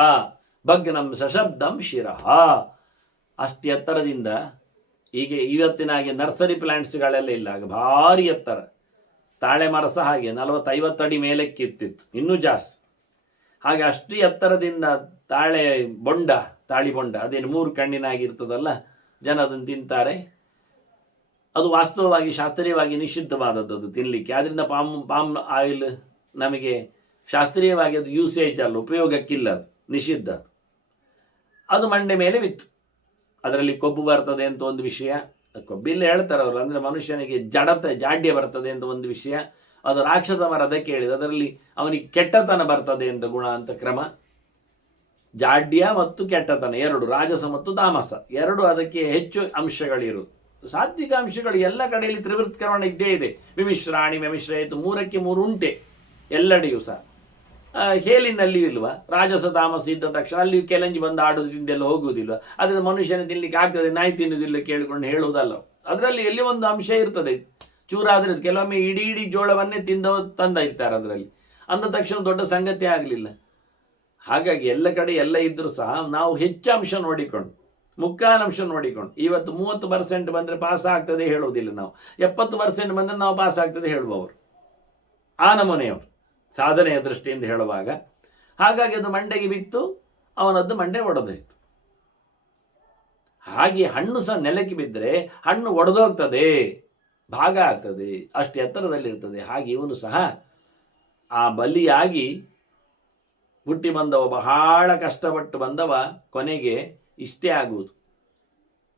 ಭಗ್ನಂ ಸಶಬ್ದಂ ಶಿರಃ. ಅಷ್ಟು ಎತ್ತರದಿಂದ, ಈಗ ಇವತ್ತಿನ ಹಾಗೆ ನರ್ಸರಿ ಪ್ಲಾಂಟ್ಸ್ಗಳೆಲ್ಲ ಇಲ್ಲ, ಆಗ ಭಾರಿ ಎತ್ತರ. ತಾಳೆ ಮರ ಸಹ ಹಾಗೆ 40-50 ಅಡಿ ಮೇಲಕ್ಕೆ ಇರ್ತಿತ್ತು, ಇನ್ನೂ ಜಾಸ್ತಿ. ಹಾಗೆ ಅಷ್ಟು ಎತ್ತರದಿಂದ ತಾಳಿ ಬೊಂಡ ಅದೇನು 3 ಕಣ್ಣಿನಾಗಿರ್ತದಲ್ಲ, ಜನ ಅದನ್ನು ತಿಂತಾರೆ. ಅದು ವಾಸ್ತವವಾಗಿ ಶಾಸ್ತ್ರೀಯವಾಗಿ ನಿಷಿದ್ಧವಾದದ್ದು ಅದು ತಿನ್ನಲಿಕ್ಕೆ. ಆದ್ದರಿಂದ ಪಾಮ್ ಆಯಿಲ್ ನಮಗೆ ಶಾಸ್ತ್ರೀಯವಾಗಿ ಅದು ಯೂಸೇಜ್ ಅಲ್ಲ, ಉಪಯೋಗಕ್ಕಿಲ್ಲ, ಅದು ನಿಷಿದ್ಧ. ಅದು ಮಂಡೆ ಮೇಲೆ ಬಿತ್ತು. ಅದರಲ್ಲಿ ಕೊಬ್ಬು ಬರ್ತದೆ ಅಂತ ಒಂದು ವಿಷಯ, ಕೊಬ್ಬಿಲ್ಲ ಹೇಳ್ತಾರೆ ಅವರು, ಅಂದರೆ ಮನುಷ್ಯನಿಗೆ ಜಾಡ್ಯ ಬರ್ತದೆ ಅಂತ ಒಂದು ವಿಷಯ. ಅದು ರಾಕ್ಷಸ ಮರ, ಅದಕ್ಕೆ ಹೇಳಿದ ಅದರಲ್ಲಿ ಅವನಿಗೆ ಕೆಟ್ಟತನ ಬರ್ತದೆ ಅಂತ ಗುಣ ಅಂತ ಕ್ರಮ. ಜಾಡ್ಯ ಮತ್ತು ಕೆಟ್ಟತನ ಎರಡು, ರಾಜಸ ಮತ್ತು ತಾಮಸ ಎರಡು, ಅದಕ್ಕೆ ಹೆಚ್ಚು ಅಂಶಗಳಿರುವುದು. ಸಾತ್ವಿಕ ಅಂಶಗಳು ಎಲ್ಲ ಕಡೆಯಲ್ಲಿ ತ್ರಿವೃತ್ಕರಣ ಇದ್ದೇ ಇದೆ. ವಿಮಿಶ್ರಾಣಿ ವಿಮಿಶ್ರೇತು, 3ಕ್ಕೆ 3 ಉಂಟೆ ಎಲ್ಲೆಡೆಯೂ ಸಹ. ಹೇಲಿನಲ್ಲಿಯೂ ಇಲ್ವಾ, ರಾಜಸ ತಾಮಸ ಇದ್ದ ತಕ್ಷಣ ಅಲ್ಲಿಯೂ ಕೆಲಂಜಿ ಬಂದು ಆಡೋದು ತಿಂದೆಲ್ಲ ಹೋಗುವುದಿಲ್ಲ. ಅದರಿಂದ ಮನುಷ್ಯನ ತಿನ್ನಲಿಕ್ಕೆ ಆಗ್ತದೆ, ನಾಯಿ ತಿನ್ನುವುದಿಲ್ಲ ಕೇಳಿಕೊಂಡು ಹೇಳುವುದಲ್ಲ. ಅದರಲ್ಲಿ ಎಲ್ಲಿ ಒಂದು ಅಂಶ ಇರ್ತದೆ, ಚೂರಾದ್ರೆ ಕೆಲವೊಮ್ಮೆ ಇಡೀ ಜೋಳವನ್ನೇ ತಂದ ಇರ್ತಾರೆ ಅದರಲ್ಲಿ, ಅಂದ ತಕ್ಷಣ ದೊಡ್ಡ ಸಂಗತಿ ಆಗಲಿಲ್ಲ. ಹಾಗಾಗಿ ಎಲ್ಲ ಕಡೆ ಎಲ್ಲ ಇದ್ದರೂ ಸಹ ನಾವು ಹೆಚ್ಚು ಅಂಶ ನೋಡಿಕೊಂಡು, ಮುಕ್ಕಾಲು ಅಂಶ ನೋಡಿಕೊಂಡು, ಇವತ್ತು 30% ಬಂದರೆ ಪಾಸ್ ಆಗ್ತದೆ ಹೇಳುವುದಿಲ್ಲ ನಾವು, 70% ಬಂದರೆ ನಾವು ಪಾಸ್ ಆಗ್ತದೆ ಹೇಳುವವರು, ಆ ನಮೂನೆಯವರು. ಸಾಧನೆಯ ದೃಷ್ಟಿಯಿಂದ ಹೇಳುವಾಗ. ಹಾಗಾಗಿ ಅದು ಮಂಡೆಗೆ ಬಿತ್ತು, ಅವನದ್ದು ಮಂಡೆ ಒಡೆದೋಯ್ತು. ಹಾಗೆ ಹಣ್ಣು ಸಹ ನೆಲಕ್ಕೆ ಬಿದ್ದರೆ ಹಣ್ಣು ಒಡೆದೋಗ್ತದೆ, ಭಾಗ ಆಗ್ತದೆ, ಅಷ್ಟು ಎತ್ತರದಲ್ಲಿರ್ತದೆ. ಹಾಗೆ ಇವನು ಸಹ ಆ ಬಲಿಯಾಗಿ ಹುಟ್ಟಿ ಬಂದವ, ಬಹಳ ಕಷ್ಟಪಟ್ಟು ಬಂದವ, ಕೊನೆಗೆ ಇಷ್ಟೇ ಆಗುವುದು.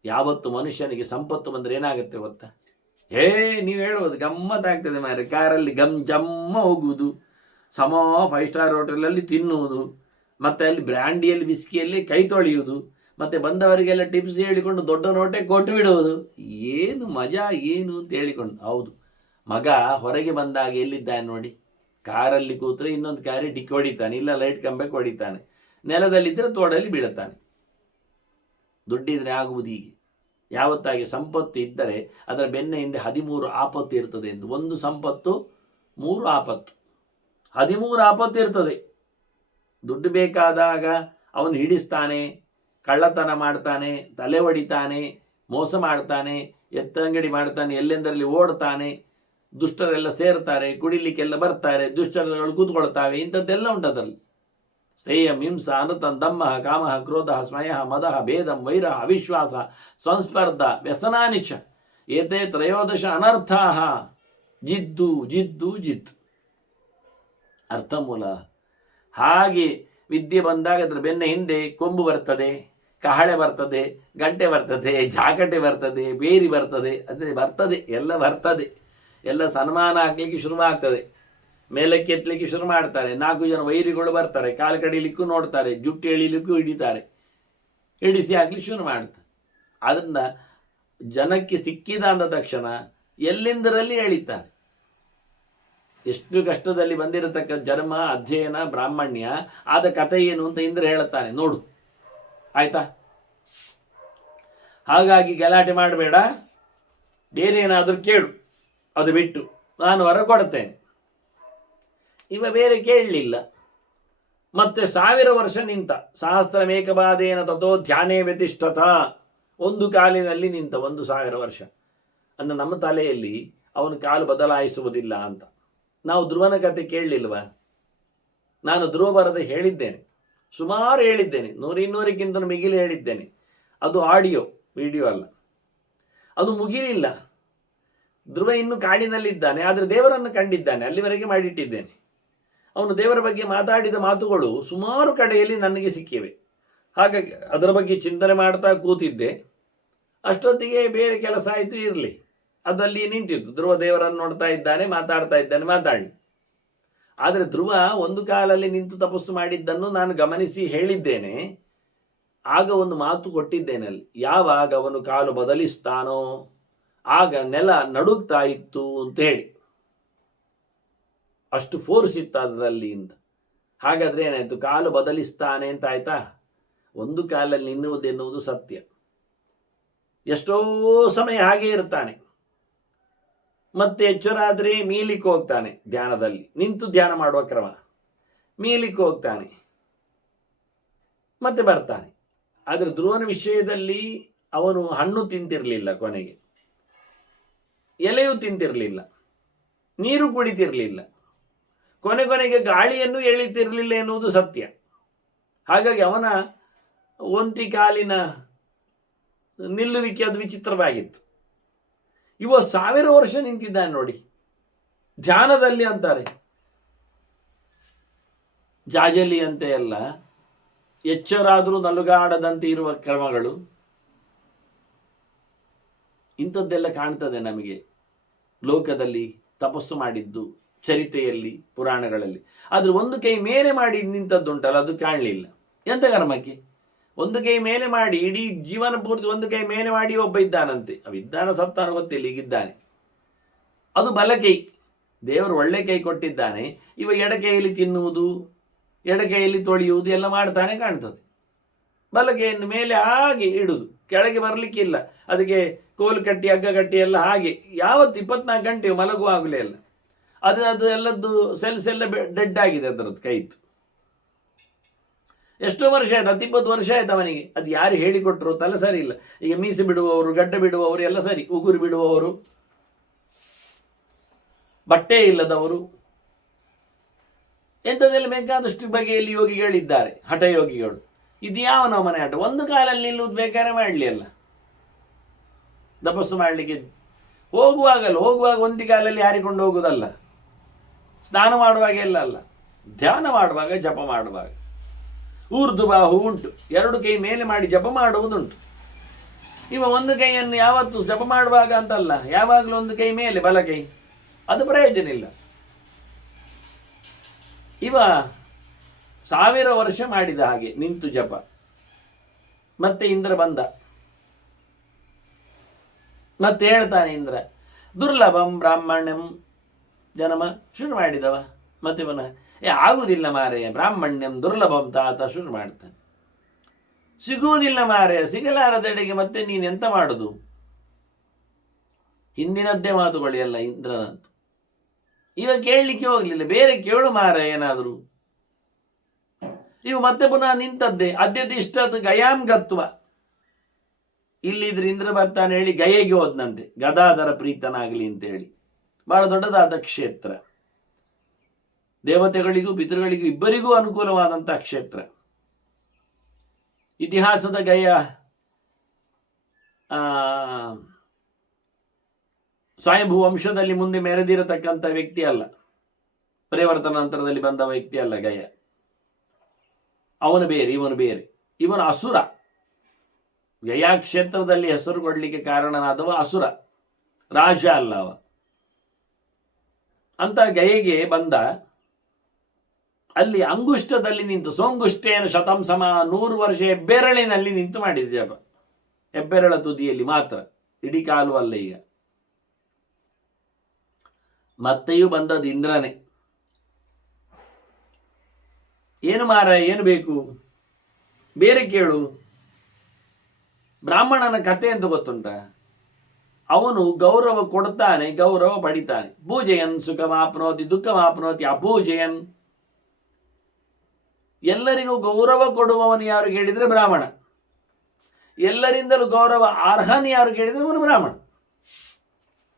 ಯಾವತ್ತು ಮನುಷ್ಯನಿಗೆ ಸಂಪತ್ತು ಬಂದರೆ ಏನಾಗುತ್ತೆ ಗೊತ್ತಾ? ನೀವು ಹೇಳುವುದು ಗಮ್ಮತ್ತಾಗ್ತದೆ ಮಾರೆ. ಕಾರಲ್ಲಿ ಜಮ್ಮ ಹೋಗುವುದು, 5 ಸ್ಟಾರ್ ಹೋಟೆಲಲ್ಲಿ ತಿನ್ನುವುದು, ಮತ್ತು ಅಲ್ಲಿ ಬ್ರ್ಯಾಂಡಿಯಲ್ಲಿ ಬಿಸ್ಕಿಯಲ್ಲಿ ಕೈ ತೊಳೆಯುವುದು, ಮತ್ತು ಬಂದವರಿಗೆಲ್ಲ ಟಿಪ್ಸ್ ಹೇಳಿಕೊಂಡು ದೊಡ್ಡ ನೋಟೆ ಕೊಟ್ಟು ಬಿಡುವುದು. ಏನು ಮಜಾ ಏನು ಅಂತ ಹೇಳಿಕೊಂಡು. ಹೌದು, ಮಗ ಹೊರಗೆ ಬಂದಾಗ ಎಲ್ಲಿದ್ದಾನೆ ನೋಡಿ, ಕಾರಲ್ಲಿ ಕೂತ್ರೆ ಇನ್ನೊಂದು ಕಾರಿ ಡಿಕ್ಕಿ ಹೊಡಿತಾನೆ, ಇಲ್ಲ ಲೈಟ್ ಕಂಬಕ್ಕೆ ಹೊಡಿತಾನೆ, ನೆಲದಲ್ಲಿದ್ದರೆ ತೋಡಲ್ಲಿ ಬೀಳುತ್ತಾನೆ. ದುಡ್ಡಿದ್ರೆ ಆಗುವುದು ಹೀಗೆ. ಯಾವತ್ತಾಗಿ ಸಂಪತ್ತು ಇದ್ದರೆ ಅದರ ಬೆನ್ನ ಹಿಂದೆ 13 ಆಪತ್ತು ಇರ್ತದೆ ಎಂದು. ಒಂದು ಸಂಪತ್ತು 3 ಆಪತ್ತು, 13 ಆಪತ್ತು ಇರ್ತದೆ. ದುಡ್ಡು ಬೇಕಾದಾಗ ಅವನು ಹಿಡಿಸ್ತಾನೆ, ಕಳ್ಳತನ ಮಾಡ್ತಾನೆ, ತಲೆ ಹೊಡಿತಾನೆ, ಮೋಸ ಮಾಡ್ತಾನೆ, ಎತ್ತಂಗಡಿ ಮಾಡ್ತಾನೆ, ಎಲ್ಲೆಂದರಲ್ಲಿ ಓಡ್ತಾನೆ, ದುಷ್ಟರೆಲ್ಲ ಸೇರ್ತಾರೆ, ಕುಡಿಲಿಕ್ಕೆಲ್ಲ ಬರ್ತಾರೆ, ದುಷ್ಟರುಗಳು ಕೂತ್ಕೊಳ್ತಾವೆ, ಇಂಥದ್ದೆಲ್ಲ ಉಂಟದಲ್ಲಿ. ಸ್ಥೇಯಂ ಹಿಂಸ ಅನೃತಂ ದಮ್ಮಃ ಕಾಮಃ ಕ್ರೋಧಃ ಸ್ಮಯಃ ಮದಃ ಭೇದಂ ವೈರಃ ಅವಿಶ್ವಾಸ ಸಂಸ್ಪರ್ಧ ವ್ಯಸನಾನಿ ಚ ಏತೇ 13 ಅನರ್ಥಾಃ. ಜಿದ್ದು ಜಿದ್ದು ಜಿದ್ದು ಅರ್ಥ ಮೂಲ. ಹಾಗೆ ವಿದ್ಯೆ ಬಂದಾಗ ಅದರ ಬೆನ್ನ ಹಿಂದೆ ಕೊಂಬು ಬರ್ತದೆ, ಕಹಳೆ ಬರ್ತದೆ, ಗಂಟೆ ಬರ್ತದೆ, ಜಾಕಟೆ ಬರ್ತದೆ, ಬೇರಿ ಬರ್ತದೆ, ಅಂದರೆ ಬರ್ತದೆ, ಎಲ್ಲ ಬರ್ತದೆ. ಎಲ್ಲ ಸನ್ಮಾನ ಹಾಕ್ಲಿಕ್ಕೆ ಶುರುವಾಗ್ತದೆ, ಮೇಲಕ್ಕೆ ಎತ್ತಲಿಕ್ಕೆ ಶುರು ಮಾಡ್ತಾರೆ. 4 ಜನ ವೈರಿಗಳು ಬರ್ತಾರೆ, ಕಾಲು ಕಡಿಲಿಕ್ಕೂ ನೋಡ್ತಾರೆ, ಜುಟ್ಟು ಎಳಿಲಿಕ್ಕೂ ಹಿಡಿತಾರೆ, ಹಿಡಿಸಿ ಹಾಕ್ಲಿಕ್ಕೆ ಶುರು ಮಾಡ್ತಾರೆ. ಅದರಿಂದ ಜನಕ್ಕೆ ಸಿಕ್ಕಿದ ಅಂದ ತಕ್ಷಣ ಎಲ್ಲೆಂದರಲ್ಲಿ ಎಳಿತಾರೆ. ಎಷ್ಟು ಕಷ್ಟದಲ್ಲಿ ಬಂದಿರತಕ್ಕ ಜನ್ಮ, ಅಧ್ಯಯನ, ಬ್ರಾಹ್ಮಣ್ಯ ಆದ ಕಥೆ ಏನು ಅಂತ ಇಂದ್ರ ಹೇಳುತ್ತಾನೆ, ನೋಡು ಆಯ್ತಾ. ಹಾಗಾಗಿ ಗಲಾಟೆ ಮಾಡಬೇಡ, ಬೇರೆ ಏನಾದರೂ ಕೇಳು, ಅದು ಬಿಟ್ಟು ನಾನು ಹೊರ ಕೊಡ್ತೇನೆ. ಇವ ಬೇರೆ ಕೇಳಲಿಲ್ಲ. ಮತ್ತೆ 1000 ವರ್ಷ ನಿಂತ. ಸಹಸ್ರಮೇಕಪಾದೇನ ತಥೋ ಧ್ಯಾನೇ ವ್ಯತಿಷ್ಠತ. ಒಂದು ಕಾಲಿನಲ್ಲಿ ನಿಂತ 1000 ವರ್ಷ. ಅಂದ್ರೆ ನಮ್ಮ ತಲೆಯಲ್ಲಿ ಅವನು ಕಾಲು ಬದಲಾಯಿಸುವುದಿಲ್ಲ ಅಂತ. ನಾವು ಧ್ರುವನ ಕತೆ ಕೇಳಲಿಲ್ವಾ? ನಾನು ಧ್ರುವ ಬರದೆ ಹೇಳಿದ್ದೇನೆ, ಸುಮಾರು ಹೇಳಿದ್ದೇನೆ, 100-200ಕ್ಕಿಂತ ಮಿಗಿಲು ಹೇಳಿದ್ದೇನೆ. ಅದು ಆಡಿಯೋ, ವಿಡಿಯೋ ಅಲ್ಲ. ಅದು ಮುಗಿಲಿಲ್ಲ. ಧ್ರುವ ಇನ್ನು ಕಾಡಿನಲ್ಲಿದ್ದಾನೆ, ಆದರೆ ದೇವರನ್ನು ಕಂಡಿದ್ದಾನೆ, ಅಲ್ಲಿವರೆಗೆ ಮಾಡಿಟ್ಟಿದ್ದೇನೆ. ಅವನು ದೇವರ ಬಗ್ಗೆ ಮಾತಾಡಿದ ಮಾತುಗಳು ಸುಮಾರು ಕಡೆಯಲ್ಲಿ ನನಗೆ ಸಿಕ್ಕಿವೆ. ಹಾಗಾಗಿ ಅದರ ಬಗ್ಗೆ ಚಿಂತನೆ ಮಾಡ್ತಾ ಕೂತಿದ್ದೆ. ಅಷ್ಟೊತ್ತಿಗೆ ಬೇರೆ ಕೆಲಸ ಆಯಿತು, ಇರಲಿ, ಅದಲ್ಲಿ ನಿಂತಿತ್ತು. ಧ್ರುವ ದೇವರನ್ನು ನೋಡ್ತಾ ಇದ್ದಾನೆ, ಮಾತಾಡ್ತಾ ಇದ್ದಾನೆ, ಮಾತಾಡಿ. ಆದರೆ ಧ್ರುವ ಒಂದು ಕಾಲಲ್ಲಿ ನಿಂತು ತಪಸ್ಸು ಮಾಡಿದ್ದನ್ನು ನಾನು ಗಮನಿಸಿ ಹೇಳಿದ್ದೇನೆ. ಆಗ ಒಂದು ಮಾತು ಕೊಟ್ಟಿದ್ದೇನೆ ಅಲ್ಲಿ, ಯಾವಾಗ ಅವನು ಕಾಲು ಬದಲಿಸ್ತಾನೋ ಆಗ ನೆಲ ನಡುಗ್ತಾ ಇತ್ತು ಅಂತ ಹೇಳಿ. ಅಷ್ಟು ಫೋರ್ಸ್ ಇತ್ತು ಅದರಲ್ಲಿ ಅಂತ. ಹಾಗಾದ್ರೆ ಏನಾಯ್ತು? ಕಾಲು ಬದಲಿಸ್ತಾನೆ ಅಂತ ಆಯ್ತಾ? ಒಂದು ಕಾಲಲ್ಲಿ ನಿನ್ನುವುದೆನ್ನುವುದು ಸತ್ಯ. ಎಷ್ಟೋ ಸಮಯ ಹಾಗೆ ಇರ್ತಾನೆ, ಮತ್ತೆ ಎಚ್ಚರ ಆದರೆ ಮೀಲಿಕ್ಕೆ ಹೋಗ್ತಾನೆ. ಧ್ಯಾನದಲ್ಲಿ ನಿಂತು ಧ್ಯಾನ ಮಾಡುವ ಕ್ರಮ, ಮೀಲಿಕ್ಕೆ ಹೋಗ್ತಾನೆ, ಮತ್ತೆ ಬರ್ತಾನೆ. ಆದರೆ ಧ್ರುವನ ವಿಷಯದಲ್ಲಿ ಅವನು ಹಣ್ಣು ತಿಂತಿರಲಿಲ್ಲ, ಕೊನೆಗೆ ಎಲೆಯೂ ತಿಂತಿರಲಿಲ್ಲ, ನೀರು ಕುಡಿತಿರಲಿಲ್ಲ, ಕೊನೆಗೆ ಗಾಳಿಯನ್ನು ಎಳಿತಿರಲಿಲ್ಲ ಎನ್ನುವುದು ಸತ್ಯ. ಹಾಗಾಗಿ ಅವನ ಒಂಟಿ ಕಾಲಿನ ನಿಲ್ಲುವಿಕೆ ಅದು ವಿಚಿತ್ರವಾಗಿತ್ತು. ಇವ 1000 ವರ್ಷ ನಿಂತಿದ್ದಾನೆ ನೋಡಿ, ಧ್ಯಾನದಲ್ಲಿ ಅಂತಾರೆ. ಜಾಜಲಿ ಅಂತೆ ಎಲ್ಲ ಎಚ್ಚರಾದರೂ ನಲುಗಾಡದಂತೆ ಇರುವ ಕ್ರಮಗಳು, ಇಂಥದ್ದೆಲ್ಲ ಕಾಣ್ತದೆ ನಮಗೆ ಲೋಕದಲ್ಲಿ ತಪಸ್ಸು ಮಾಡಿದ್ದು, ಚರಿತೆಯಲ್ಲಿ, ಪುರಾಣಗಳಲ್ಲಿ. ಆದರೆ ಒಂದು ಕೈ ಮೇಲೆ ಮಾಡಿ ನಿಂತದ್ದುಂಟಲ್ಲ, ಅದು ಕಾಣಲಿಲ್ಲ. ಎಂಥ ಕರ್ಮಕ್ಕೆ? ಒಂದು ಕೈ ಮೇಲೆ ಮಾಡಿ ಇಡೀ ಜೀವನ ಪೂರ್ತಿ ಒಂದು ಕೈ ಮೇಲೆ ಮಾಡಿ ಒಬ್ಬ ಇದ್ದಾನಂತೆ. ಅವಿದ್ದಾನ ಸತ್ತಾನ ಗೊತ್ತಿಲ್ಲ, ಈಗಿದ್ದಾನೆ. ಅದು ಬಲ ಕೈ. ದೇವರು ಒಳ್ಳೆ ಕೈ ಕೊಟ್ಟಿದ್ದಾನೆ. ಇವ ಎಡ ಕೈಯಲ್ಲಿ ತಿನ್ನುವುದು, ಎಡ ಕೈಯಲ್ಲಿ ತೊಳೆಯುವುದು ಎಲ್ಲ ಮಾಡ್ತಾನೆ ಕಾಣ್ತದೆ. ಬಲ ಕೈಯನ್ನು ಮೇಲೆ ಹಾಗೆ ಇಡುದು, ಕೆಳಗೆ ಬರಲಿಕ್ಕಿಲ್ಲ. ಅದಕ್ಕೆ ಕೋಲು ಕಟ್ಟಿ ಹಗ್ಗ ಕಟ್ಟಿ ಎಲ್ಲ ಹಾಗೆ ಯಾವತ್ತು 24 ಗಂಟೆ ಮಲಗುವಾಗಲೇ ಅಲ್ಲ. ಅದು ಎಲ್ಲದ್ದು ಸೆಲ್ಸ್ ಎಲ್ಲ ಡೆಡ್ ಆಗಿದೆ ಅದರದ್ದು ಕೈತು. ಎಷ್ಟೋ ವರ್ಷ ಆಯ್ತು, 10-20 ವರ್ಷ ಆಯ್ತು ಅವನಿಗೆ. ಅದು ಯಾರು ಹೇಳಿಕೊಟ್ರು ತಲೆ ಸರಿ ಇಲ್ಲ. ಈಗ ಮೀಸೆ ಬಿಡುವವರು, ಗಡ್ಡ ಬಿಡುವವರು ಎಲ್ಲ ಸರಿ, ಉಗುರು ಬಿಡುವವರು, ಬಟ್ಟೆ ಇಲ್ಲದವರು, ಎಂಥದ್ದೆಲ್ಲ ಬೇಕಾದಷ್ಟು ಬಗೆಯಲ್ಲಿ ಯೋಗಿಗಳಿದ್ದಾರೆ, ಹಠಯೋಗಿಗಳು. ಇದು ಯಾವ ನಮನೆ ಹಠ? ಒಂದು ಕಾಲಲ್ಲಿ ನಿಲ್ಲುವುದು ಬೇಕಾದ್ರೆ ಮಾಡಲಿ ಅಲ್ಲ, ತಪಸ್ಸು ಮಾಡಲಿಕ್ಕೆ ಹೋಗುವಾಗ ಒಂದು ಕಾಲಲ್ಲಿ ಹಾರಿಕೊಂಡು ಹೋಗುವುದಲ್ಲ, ಸ್ನಾನ ಮಾಡುವಾಗ ಎಲ್ಲ ಅಲ್ಲ, ಧ್ಯಾನ ಮಾಡುವಾಗ, ಜಪ ಮಾಡುವಾಗ. ಊರ್ಧ್ವಬಾಹು ಉಂಟು, ಎರಡು ಕೈ ಮೇಲೆ ಮಾಡಿ ಜಪ ಮಾಡುವುದುಂಟು. ಇವ ಒಂದು ಕೈಯನ್ನು ಯಾವತ್ತು ಜಪ ಮಾಡುವಾಗ ಅಂತಲ್ಲ, ಯಾವಾಗಲೂ ಒಂದು ಕೈ ಮೇಲೆ, ಬಲ ಕೈ, ಅದು ಪ್ರಯೋಜನ ಇಲ್ಲ. ಇವ 1000 ವರ್ಷ ಮಾಡಿದ ಹಾಗೆ ನಿಂತು ಜಪ. ಮತ್ತೆ ಇಂದ್ರ ಬಂದ, ಮತ್ತೆ ಹೇಳ್ತಾನೆ ಇಂದ್ರ, ದುರ್ಲಭಂ ಬ್ರಾಹ್ಮಣ್ಯಂ ಜನಮ, ಶುರು ಮಾಡಿದವ. ಮತ್ತೆ ಪುನಃ ಆಗುವುದಿಲ್ಲ ಮಾರೆಯ, ಬ್ರಾಹ್ಮಣ್ಯಂ ದುರ್ಲಭಂ ತಾತ ಶುರು ಮಾಡ್ತಾನೆ. ಸಿಗುವುದಿಲ್ಲ ಮಾರೆಯ, ಸಿಗಲಾರದೆಡೆಗೆ ಮತ್ತೆ ನೀನೆಂತ ಮಾಡುದು? ಹಿಂದಿನದ್ದೇ ಮಾತುಗಳು ಎಲ್ಲ ಇಂದ್ರನಂತ. ಇವ ಕೇಳಲಿಕ್ಕೆ ಹೋಗ್ಲಿಲ್ಲ, ಬೇರೆ ಕೇಳು ಮಾರ ಏನಾದರೂ. ಇವು ಮತ್ತೆ ಪುನಃ ನಿಂತದ್ದೇ, ಅದ್ಯತಿಷ್ಠತ್ ಗಯಾಂ ಗತ್ವ. ಇಲ್ಲಿದ್ರೆ ಇಂದ್ರ ಬರ್ತಾನೆ ಹೇಳಿ ಗಯೆಗೆ ಹೋದ್ನಂತೆ, ಗದಾಧರ ಪ್ರೀತನಾಗಲಿ ಅಂತ ಹೇಳಿ. ಬಹಳ ದೊಡ್ಡದಾದ ಕ್ಷೇತ್ರ, ದೇವತೆಗಳಿಗೂ ಪಿತೃಗಳಿಗೂ ಇಬ್ಬರಿಗೂ ಅನುಕೂಲವಾದಂತಹ ಕ್ಷೇತ್ರ. ಇತಿಹಾಸದ ಗಯ ಸ್ವಯಂಭೂ ವಂಶದಲ್ಲಿ ಮುಂದೆ ಮೆರೆದಿರತಕ್ಕಂಥ ವ್ಯಕ್ತಿ ಅಲ್ಲ, ಪರಿವರ್ತನ ನಂತರದಲ್ಲಿ ಬಂದ ವ್ಯಕ್ತಿ ಅಲ್ಲ ಗಯ. ಅವನು ಬೇರೆ, ಇವನು ಬೇರೆ. ಇವನು ಅಸುರ. ಗಯಾ ಕ್ಷೇತ್ರದಲ್ಲಿ ಹೆಸರು ಕೊಡಲಿಕ್ಕೆ ಕಾರಣನಾದವ ಅಸುರ, ರಾಜ ಅಲ್ಲ ಅವ. ಅಂತ ಗಯೆಗೆ ಬಂದ. ಅಲ್ಲಿ ಅಂಗುಷ್ಟದಲ್ಲಿ ನಿಂತು, ಸೋಂಗುಷ್ಟೇನ ಶತಂ ಸಮ, 100 ವರ್ಷ ಹೆಬ್ಬೆರಳಿನಲ್ಲಿ ನಿಂತು ಮಾಡಿದ ಜಪ. ಹೆಬ್ಬೆರಳ ತುದಿಯಲ್ಲಿ ಮಾತ್ರ, ಇಡೀ ಕಾಲು ಅಲ್ಲ. ಈಗ ಮತ್ತೆಯೂ ಬಂದದ್ದು ಇಂದ್ರನೇ. ಏನು ಮಾರ, ಏನು ಬೇಕು? ಬೇರೆ ಕೇಳು. ಬ್ರಾಹ್ಮಣನ ಕಥೆ ಅಂತ ಗೊತ್ತುಂಟ? ಅವನು ಗೌರವ ಕೊಡ್ತಾನೆ, ಗೌರವ ಪಡಿತಾನೆ. ಪೂಜೆಯನ್ ಸುಖಮಾಪ್ನೋತಿ ದುಃಖಮಾಪ್ನೋತಿ ಅಪೂಜೆಯನ್. ಎಲ್ಲರಿಗೂ ಗೌರವ ಕೊಡುವವನು ಯಾರು ಕೇಳಿದರೆ ಬ್ರಾಹ್ಮಣ. ಎಲ್ಲರಿಂದಲೂ ಗೌರವ ಅರ್ಹನ್ ಯಾರು ಕೇಳಿದರೆ ಅವನು ಬ್ರಾಹ್ಮಣ.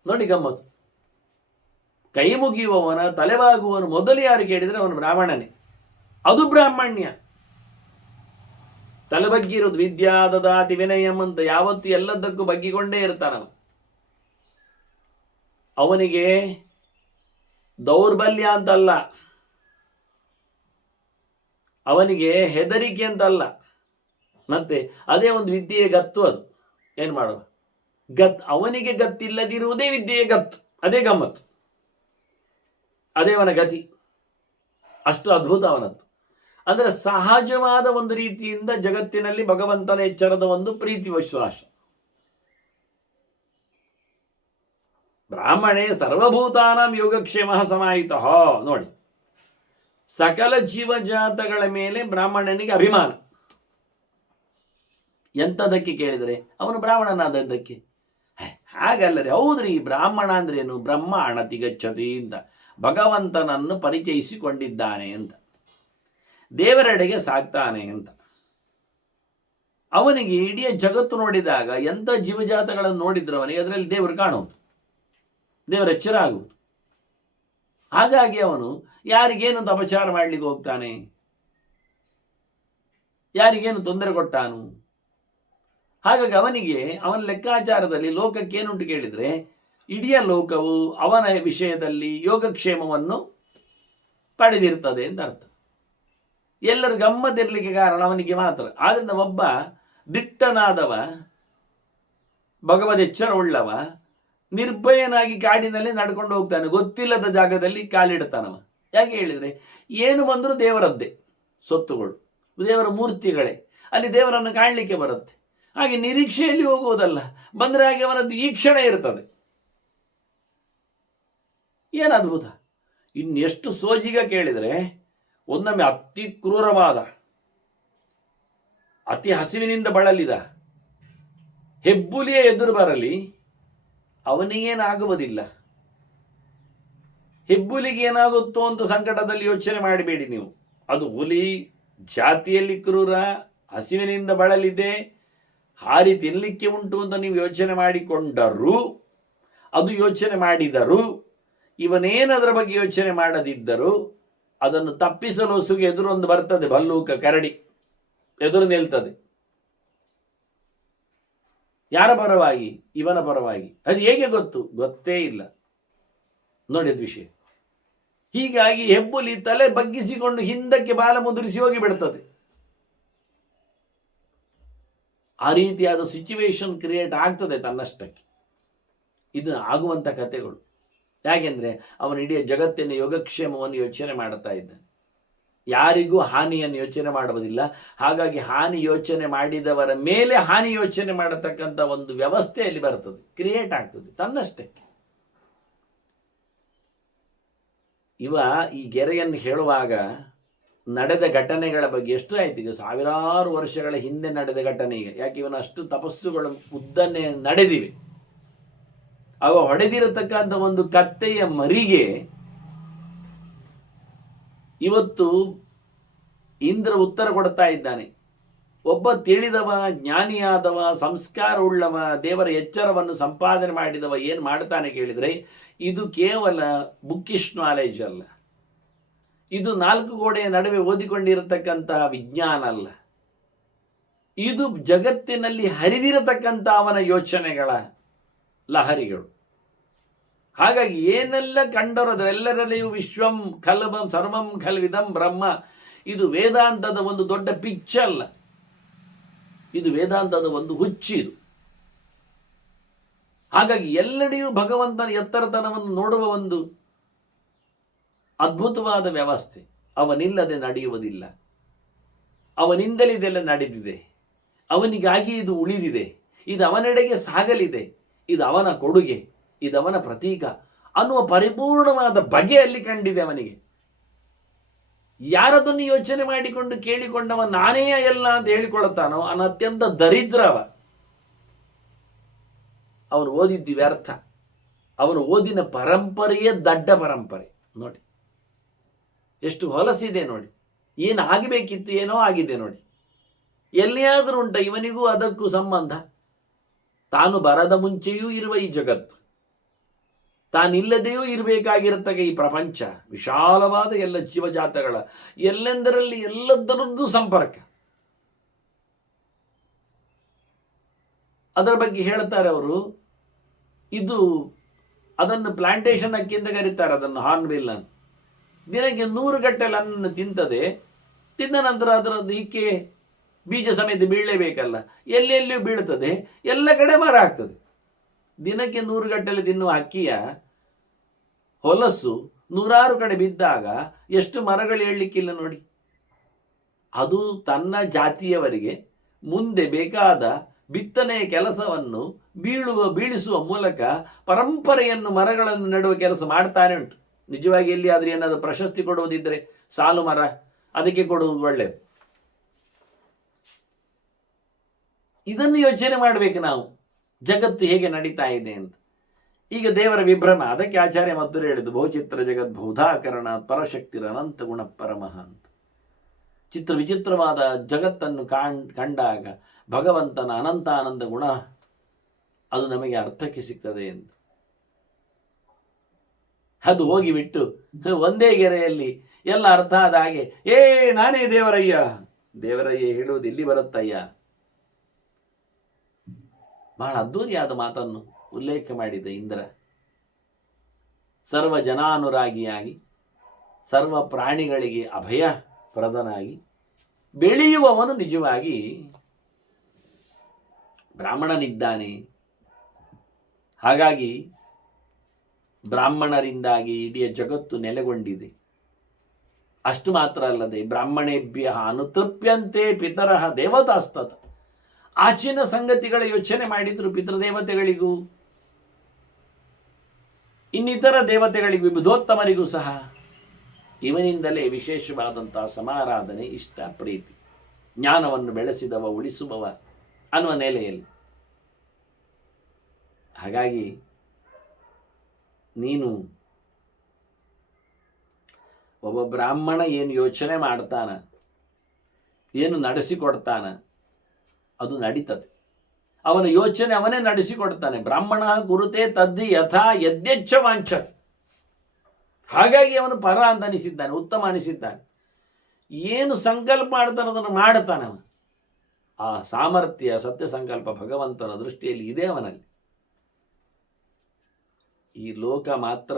ನೋಡಿ ಗಮ್ಮತ್ತು. ಕೈ ಮುಗಿಯುವವನ, ತಲೆಬಾಗುವವನು ಮೊದಲು ಯಾರು ಕೇಳಿದರೆ ಅವನು ಬ್ರಾಹ್ಮಣನೇ. ಅದು ಬ್ರಾಹ್ಮಣ್ಯ. ತಲೆ ಬಗ್ಗಿರೋದು, ವಿದ್ಯಾ ದದಾತಿ ವಿನಯಂ ಅಂತ ಯಾವತ್ತು ಎಲ್ಲದಕ್ಕೂ ಬಗ್ಗಿಕೊಂಡೇ ಇರ್ತಾನವ. ಅವನಿಗೆ ದೌರ್ಬಲ್ಯ ಅಂತಲ್ಲ, ಅವನಿಗೆ ಹೆದರಿಕೆ ಅಂತಲ್ಲ. ಮತ್ತೆ ಅದೇ ಒಂದು ವಿದ್ಯೆಯ ಗತ್ತು. ಅದು ಏನು ಮಾಡುವ ಅವನಿಗೆ ಗತ್ತಿಲ್ಲದಿರುವುದೇ ವಿದ್ಯೆಯ ಗತ್ತು. ಅದೇ ಗಮ್ಮತ್ತು, ಅದೇ ಅವನ ಗತಿ. ಅಷ್ಟು ಅದ್ಭುತ ಅವನದ್ದು. ಅಂದರೆ ಸಹಜವಾದ ಒಂದು ರೀತಿಯಿಂದ ಜಗತ್ತಿನಲ್ಲಿ ಭಗವಂತನ ಎಚ್ಚರದ ಒಂದು ಪ್ರೀತಿ ವಿಶ್ವಾಸ. ಬ್ರಾಹ್ಮಣೇ ಸರ್ವಭೂತಾನಾಂ ಯೋಗಕ್ಷೇಮ ಸಮಾಹಿತ. ನೋಡಿ, ಸಕಲ ಜೀವಜಾತಗಳ ಮೇಲೆ ಬ್ರಾಹ್ಮಣನಿಗೆ ಅಭಿಮಾನ. ಎಂಥದಕ್ಕೆ ಕೇಳಿದರೆ ಅವನು ಬ್ರಾಹ್ಮಣನಾದದ್ದಕ್ಕೆ. ಹಾಗಲ್ಲರಿ, ಹೌದ್ರಿ, ಬ್ರಾಹ್ಮಣ ಅಂದ್ರೇನು? ಬ್ರಹ್ಮ ಅಣತಿ ಗಚ್ಚತಿ ಅಂತ, ಭಗವಂತನನ್ನು ಪರಿಚಯಿಸಿಕೊಂಡಿದ್ದಾನೆ ಅಂತ, ದೇವರೆಡೆಗೆ ಸಾಕ್ತಾನೆ ಅಂತ. ಅವನಿಗೆ ಇಡೀ ಜಗತ್ತು ನೋಡಿದಾಗ ಎಂಥ ಜೀವಜಾತಗಳನ್ನು ನೋಡಿದ್ರು ಅವನಿಗೆ ಅದರಲ್ಲಿ ದೇವರು ಕಾಣುವುದು, ದೇವರ ಎಚ್ಚರ ಆಗುವುದು. ಹಾಗಾಗಿ ಅವನು ಯಾರಿಗೇನು ಅಪಚಾರ ಮಾಡಲಿಕ್ಕೆ ಹೋಗ್ತಾನೆ? ಯಾರಿಗೇನು ತೊಂದರೆ ಕೊಟ್ಟಾನು? ಹಾಗಾಗಿ ಅವನಿಗೆ ಅವನ ಲೆಕ್ಕಾಚಾರದಲ್ಲಿ ಲೋಕಕ್ಕೇನುಂಟು ಕೇಳಿದರೆ, ಇಡೀ ಲೋಕವು ಅವನ ವಿಷಯದಲ್ಲಿ ಯೋಗಕ್ಷೇಮವನ್ನು ಪಡೆದಿರ್ತದೆ ಅಂತ ಅರ್ಥ. ಎಲ್ಲರೂ ಗಮ್ಮತ್ತಿರಲಿಕ್ಕೆ ಕಾರಣ ಅವನಿಗೆ ಮಾತ್ರ. ಆದ್ದರಿಂದ ಒಬ್ಬ ದಿಟ್ಟನಾದವ, ಭಗವದೆಚ್ಚರ ಉಳ್ಳವ, ನಿರ್ಭಯನಾಗಿ ಕಾಡಿನಲ್ಲಿ ನಡ್ಕೊಂಡು ಹೋಗ್ತಾನೆ. ಗೊತ್ತಿಲ್ಲದ ಜಾಗದಲ್ಲಿ ಕಾಲಿಡ್ತಾನವ. ಯಾಕೆ ಹೇಳಿದರೆ, ಏನು ಬಂದರೂ ದೇವರದ್ದೇ ಸೊತ್ತುಗಳು, ದೇವರ ಮೂರ್ತಿಗಳೇ. ಅಲ್ಲಿ ದೇವರನ್ನು ಕಾಣಲಿಕ್ಕೆ ಬರುತ್ತೆ. ಹಾಗೆ ನಿರೀಕ್ಷೆಯಲ್ಲಿ ಹೋಗುವುದಲ್ಲ, ಬಂದರೆ ಹಾಗೆ ಅವನದ್ದು ಈ ಕ್ಷಣ ಇರ್ತದೆ. ಏನು ಅದ್ಭುತ! ಇನ್ನೆಷ್ಟು ಸೋಜಿಗ ಕೇಳಿದರೆ, ಒಂದೊಮ್ಮೆ ಅತಿ ಕ್ರೂರವಾದ, ಅತಿ ಹಸಿವಿನಿಂದ ಬಳಲಿದ ಹೆಬ್ಬುಲಿಯ ಎದುರು ಬರಲಿ, ಅವನಿಗೇನಾಗುವುದಿಲ್ಲ. ಹೆಬ್ಬುಲಿಗೆ ಏನಾಗುತ್ತೋ ಅಂತ ಸಂಕಟದಲ್ಲಿ ಯೋಚನೆ ಮಾಡಬೇಡಿ ನೀವು. ಅದು ಹುಲಿ ಜಾತಿಯಲ್ಲಿ ಕ್ರೂರ, ಹಸಿವಿನಿಂದ ಬಳಲಿದೆ, ಹಾರಿ ತಿನ್ನಲಿಕ್ಕೆ ಉಂಟು ಅಂತ ನೀವು ಯೋಚನೆ ಮಾಡಿಕೊಂಡರೂ, ಅದು ಯೋಚನೆ ಮಾಡಿದರೂ, ಇವನೇನದರ ಬಗ್ಗೆ ಯೋಚನೆ ಮಾಡದಿದ್ದರೂ, ಅದನ್ನು ತಪ್ಪಿಸಲು ಹೊಸುಗೆ ಎದುರೊಂದು ಬರ್ತದೆ, ಭಲ್ಲೂಕ ಕರಡಿ ಎದುರು ನಿಲ್ತದೆ. ಯಾರ ಪರವಾಗಿ? ಇವನ ಪರವಾಗಿ. ಅದು ಹೇಗೆ ಗೊತ್ತೇ ಇಲ್ಲ. ನೋಡಿದ ವಿಷಯ. ಹೀಗಾಗಿ ಹೆಬ್ಬುಲಿ ತಲೆ ಬಗ್ಗಿಸಿಕೊಂಡು ಹಿಂದಕ್ಕೆ ಬಾಲ ಮುದುರಿಸಿ ಹೋಗಿ ಬಿಡ್ತದೆ. ಆ ರೀತಿಯಾದ ಸಿಚುವೇಶನ್ ಕ್ರಿಯೇಟ್ ಆಗ್ತದೆ ತನ್ನಷ್ಟಕ್ಕೆ. ಇದು ಆಗುವಂಥ ಕಥೆಗಳು. ಯಾಕೆಂದರೆ ಅವನು ಇಡೀ ಜಗತ್ತಿನ ಯೋಗಕ್ಷೇಮವನ್ನು ಯೋಚನೆ ಮಾಡ್ತಾ ಇದ್ದಾನೆ. ಯಾರಿಗೂ ಹಾನಿಯನ್ನು ಯೋಚನೆ ಮಾಡುವುದಿಲ್ಲ. ಹಾಗಾಗಿ ಹಾನಿ ಯೋಚನೆ ಮಾಡಿದವರ ಮೇಲೆ ಹಾನಿ ಯೋಚನೆ ಮಾಡತಕ್ಕಂಥ ಒಂದು ವ್ಯವಸ್ಥೆಯಲ್ಲಿ ಬರ್ತದೆ, ಕ್ರಿಯೇಟ್ ಆಗ್ತದೆ ತನ್ನಷ್ಟಕ್ಕೆ. ಈ ಗೆರೆಯನ್ನು ಹೇಳುವಾಗ ನಡೆದ ಘಟನೆಗಳ ಬಗ್ಗೆ ಎಷ್ಟು ಆಯ್ತು. ಈಗ ಸಾವಿರಾರು ವರ್ಷಗಳ ಹಿಂದೆ ನಡೆದ ಘಟನೆ. ಈಗ ಯಾಕೆ ಇವನ ಅಷ್ಟು ತಪಸ್ಸುಗಳು ಉದ್ದನೆ ನಡೆದಿವೆ. ಅವ ಹೊಡೆದಿರತಕ್ಕಂಥ ಒಂದು ಕತ್ತೆಯ ಮರಿಗೆ ಇವತ್ತು ಇಂದ್ರ ಉತ್ತರ ಕೊಡ್ತಾ ಇದ್ದಾನೆ. ಒಬ್ಬ ತಿಳಿದವ, ಜ್ಞಾನಿಯಾದವ, ಸಂಸ್ಕಾರ ಉಳ್ಳವ, ದೇವರ ಎಚ್ಚರವನ್ನು ಸಂಪಾದನೆ ಮಾಡಿದವ ಏನು ಮಾಡ್ತಾನೆ ಕೇಳಿದರೆ, ಇದು ಕೇವಲ ಬುಕ್ಕಿಶ್ ನಾಲೆಜ್ ಅಲ್ಲ, ಇದು ನಾಲ್ಕು ಗೋಡೆಯ ನಡುವೆ ಓದಿಕೊಂಡಿರತಕ್ಕಂತಹ ವಿಜ್ಞಾನ ಅಲ್ಲ, ಇದು ಜಗತ್ತಿನಲ್ಲಿ ಹರಿದಿರತಕ್ಕಂಥ ಅವನ ಯೋಚನೆಗಳ ಲಹರಿಗಳು. ಹಾಗಾಗಿ ಏನೆಲ್ಲ ಕಂಡರೋ ಅದರೆಲ್ಲರಲ್ಲಿಯೂ ವಿಶ್ವಂ ಖಲ್ವಂ ಸರ್ವಂ ಖಲ್ವಿದಂ ಬ್ರಹ್ಮ. ಇದು ವೇದಾಂತದ ಒಂದು ದೊಡ್ಡ ಪಿಚ್ಚಲ್ಲ, ಇದು ವೇದಾಂತದ ಒಂದು ಹುಚ್ಚಿದು. ಹಾಗಾಗಿ ಎಲ್ಲೆಡೆಯೂ ಭಗವಂತನ ಎತ್ತರತನವನ್ನು ನೋಡುವ ಒಂದು ಅದ್ಭುತವಾದ ವ್ಯವಸ್ಥೆ. ಅವನಿಲ್ಲದೆ ನಡೆಯುವುದಿಲ್ಲ. ಅವನಿಂದಲೇ ಇದೆಲ್ಲ ನಡೆದಿದೆ, ಅವನಿಗಾಗಿ ಇದು ಉಳಿದಿದೆ, ಇದು ಅವನೆಡೆಗೆ ಸಾಗಲಿದೆ, ಇದು ಅವನ ಕೊಡುಗೆ, ಇದು ಅವನ ಪ್ರತೀಕ ಅನ್ನುವ ಪರಿಪೂರ್ಣವಾದ ಬಗೆಯಲ್ಲಿ ಕಂಡಿದೆ ಅವನಿಗೆ. ಯಾರದನ್ನು ಯೋಚನೆ ಮಾಡಿಕೊಂಡು ಕೇಳಿಕೊಂಡವ ನಾನೇ ಎಲ್ಲ ಅಂತ ಹೇಳಿಕೊಳ್ಳುತ್ತಾನೋ ಅವನ ಅತ್ಯಂತ ದರಿದ್ರವ. ಅವನು ಓದಿದ್ದು ವ್ಯರ್ಥ. ಅವನು ಓದಿನ ಪರಂಪರೆಯೇ ದಡ್ಡ ಪರಂಪರೆ. ನೋಡಿ ಎಷ್ಟು ಹೊಲಸಿದೆ ನೋಡಿ. ಏನು ಆಗಬೇಕಿತ್ತು ಏನೋ ಆಗಿದೆ ನೋಡಿ. ಎಲ್ಲಿಯಾದರೂ ಉಂಟ ಇವನಿಗೂ ಅದಕ್ಕೂ ಸಂಬಂಧ? ತಾನು ಬರದ ಮುಂಚೆಯೂ ಇರುವ ಈ ಜಗತ್ತು, ತಾನಿಲ್ಲದೆಯೂ ಇರಬೇಕಾಗಿರತಕ್ಕ ಈ ಪ್ರಪಂಚ, ವಿಶಾಲವಾದ ಎಲ್ಲ ಜೀವಜಾತಗಳ ಎಲ್ಲೆಂದರಲ್ಲಿ ಎಲ್ಲದರದ್ದು ಸಂಪರ್ಕ. ಅದರ ಬಗ್ಗೆ ಹೇಳ್ತಾರೆ ಅವರು. ಇದು ಅದನ್ನು ಪ್ಲಾಂಟೇಶನ್ ಅಕ್ಕಿ ಅಂತ ಕರೀತಾರೆ, ಅದನ್ನು ಹಾರ್ನ್ಬಿಲ್ ಅನ್ನು. ದಿನಕ್ಕೆ 100 ಗಟ್ಟಲೆ ಅನ್ನು ತಿಂತದೆ. ತಿಂದ ನಂತರ ಅದರದ್ದು ಈಕೆ ಬೀಜ ಸಮೇತ ಬೀಳಲೇಬೇಕಲ್ಲ, ಎಲ್ಲೆಲ್ಲಿಯೂ ಬೀಳ್ತದೆ, ಎಲ್ಲ ಕಡೆ ಮರ ಆಗ್ತದೆ. ದಿನಕ್ಕೆ 100 ಗಟ್ಟಲೆ ತಿನ್ನುವ ಅಕ್ಕಿಯ ಹೊಲಸು 100 ಕಡೆ ಬಿದ್ದಾಗ ಎಷ್ಟು ಮರಗಳು ಏಳಲಿಕ್ಕಿಲ್ಲ ನೋಡಿ. ಅದು ತನ್ನ ಜಾತಿಯವರಿಗೆ ಮುಂದೆ ಬೇಕಾದ ಬಿತ್ತನೆಯ ಕೆಲಸವನ್ನು ಬೀಳಿಸುವ ಮೂಲಕ ಪರಂಪರೆಯನ್ನು, ಮರಗಳನ್ನು ನೆಡುವ ಕೆಲಸ ಮಾಡ್ತಾನೆ ಉಂಟು. ನಿಜವಾಗಿ ಎಲ್ಲಿಯಾದರೂ ಏನಾದರೂ ಪ್ರಶಸ್ತಿ ಕೊಡುವುದಿದ್ದರೆ ಸಾಲು ಮರ, ಅದಕ್ಕೆ ಕೊಡುವುದು ಒಳ್ಳೆಯದು. ಇದನ್ನು ಯೋಚನೆ ಮಾಡಬೇಕು ನಾವು, ಜಗತ್ತು ಹೇಗೆ ನಡೀತಾ ಇದೆ ಅಂತ. ಈಗ ದೇವರ ವಿಭ್ರಮ, ಅದಕ್ಕೆ ಆಚಾರ್ಯ ಮಧ್ವರು ಹೇಳಿದ್ದು ಬಹುಚಿತ್ರ ಜಗತ್ ಬಹುಧಾಕರಣ ಪರಶಕ್ತಿರ ಅನಂತ ಗುಣ ಪರಮಃ ಅಂತ. ಚಿತ್ರ ವಿಚಿತ್ರವಾದ ಜಗತ್ತನ್ನು ಕಂಡಾಗ ಭಗವಂತನ ಅನಂತಾನಂದ ಗುಣ ಅದು ನಮಗೆ ಅರ್ಥಕ್ಕೆ ಸಿಗ್ತದೆ ಅಂತ. ಅದು ಹೋಗಿಬಿಟ್ಟು ಒಂದೇ ಗೆರೆಯಲ್ಲಿ ಎಲ್ಲ ಅರ್ಥ ಆದ ಹಾಗೆ ನಾನೇ ದೇವರಯ್ಯ, ದೇವರಯ್ಯ ಹೇಳುವುದು ಇಲ್ಲಿ ಬರುತ್ತಯ್ಯ. ಬಹಳ ಅದ್ದೂರಿಯಾದ ಮಾತನ್ನು ಉಲ್ಲೇಖ ಮಾಡಿದ ಇಂದ್ರ. ಸರ್ವ ಜನಾನುರಾಗಿಯಾಗಿ, ಸರ್ವ ಪ್ರಾಣಿಗಳಿಗೆ ಅಭಯ ಪ್ರದನಾಗಿ ಬೆಳೆಯುವವನು ನಿಜವಾಗಿ ಬ್ರಾಹ್ಮಣನಿದ್ದಾನೆ. ಹಾಗಾಗಿ ಬ್ರಾಹ್ಮಣರಿಂದಾಗಿ ಇಡೀ ಜಗತ್ತು ನೆಲೆಗೊಂಡಿದೆ. ಅಷ್ಟು ಮಾತ್ರ ಅಲ್ಲದೆ ಬ್ರಾಹ್ಮಣೇಭ್ಯ ಅನುತೃಪ್ಯಂತೆ ಪಿತರಃ ದೇವತಾಸ್ತತ. ಆಚಿನ ಸಂಗತಿಗಳ ಯೋಚನೆ ಮಾಡಿದ್ರು ಪಿತೃದೇವತೆಗಳಿಗೂ, ಇನ್ನಿತರ ದೇವತೆಗಳಿಗೂ, ವಿಬುಧೋತ್ತಮರಿಗೂ ಸಹ ಇವನಿಂದಲೇ ವಿಶೇಷವಾದಂತಹ ಸಮಾರಾಧನೆ, ಇಷ್ಟ, ಪ್ರೀತಿ. ಜ್ಞಾನವನ್ನು ಬೆಳೆಸಿದವ ಉಳಿಸುವವ ಅನ್ನುವ ನೆಲೆಯಲ್ಲಿ. ಹಾಗಾಗಿ ನೀನು ಒಬ್ಬ ಬ್ರಾಹ್ಮಣ ಏನು ಯೋಚನೆ ಮಾಡ್ತಾನ, ಏನು ನಡೆಸಿಕೊಡ್ತಾನ, ಅದು ನಡೀತದೆ. ಅವನ ಯೋಚನೆ ಅವನೇ ನಡೆಸಿಕೊಡ್ತಾನೆ. ಬ್ರಾಹ್ಮಣ ಕುರುತೆ ತದ್ದಿ ಯಥಾ ಯದ್ಯಚ್ಛ ವಾಂಛತ್. ಹಾಗಾಗಿ ಅವನು ಪರ ಅಂತ ಅನಿಸಿದ್ದಾನೆ, ಉತ್ತಮ ಅನಿಸಿದ್ದಾನೆ. ಏನು ಸಂಕಲ್ಪ ಮಾಡ್ತಾನೆ ಅದನ್ನು ಮಾಡ್ತಾನೆ ಅವನು. ಆ ಸಾಮರ್ಥ್ಯ, ಸತ್ಯ ಸಂಕಲ್ಪ ಭಗವಂತನ ದೃಷ್ಟಿಯಲ್ಲಿ ಇದೆ ಅವನಲ್ಲಿ. ಈ ಲೋಕ ಮಾತ್ರ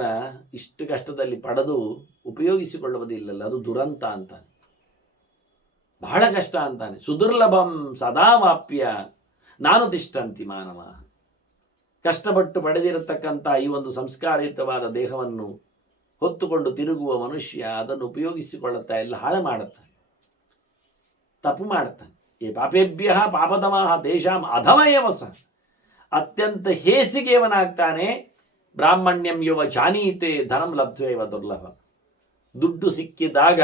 ಇಷ್ಟು ಕಷ್ಟದಲ್ಲಿ ಪಡೆದು ಉಪಯೋಗಿಸಿಕೊಳ್ಳುವುದಿಲ್ಲಲ್ಲ, ಅದು ದುರಂತ ಅಂತಾನೆ, ಬಹಳ ಕಷ್ಟ ಅಂತಾನೆ. ಸುದುರ್ಲಭಂ ಸದಾ ವಾಪ್ಯ ನಾನು ತಿಷ್ಟಂತಿ ಮಾನವ. ಕಷ್ಟಪಟ್ಟು ಪಡೆದಿರತಕ್ಕಂಥ ಈ ಒಂದು ಸಂಸ್ಕಾರಯುತವಾದ ದೇಹವನ್ನು ಹೊತ್ತುಕೊಂಡು ತಿರುಗುವ ಮನುಷ್ಯ ಅದನ್ನು ಉಪಯೋಗಿಸಿಕೊಳ್ಳುತ್ತಾ ಎಲ್ಲ ಹಾಳು ಮಾಡುತ್ತಾನೆ, ತಪ್ಪು ಮಾಡುತ್ತಾನೆ. ಈ ಪಾಪೇಭ್ಯ ಪಾಪದಮಃ ದೇಶಾಂ ಅಧಮಯವ ಸಹ. ಅತ್ಯಂತ ಹೇಸಿಗೆಯವನಾಗ್ತಾನೆ. ಬ್ರಾಹ್ಮಣ್ಯಂ ಯುವ ಜಾನೀತೆ ಧನಂ ಲಬ್ಧ್ವೇವ ದುರ್ಲಭ. ದುಡ್ಡು ಸಿಕ್ಕಿದಾಗ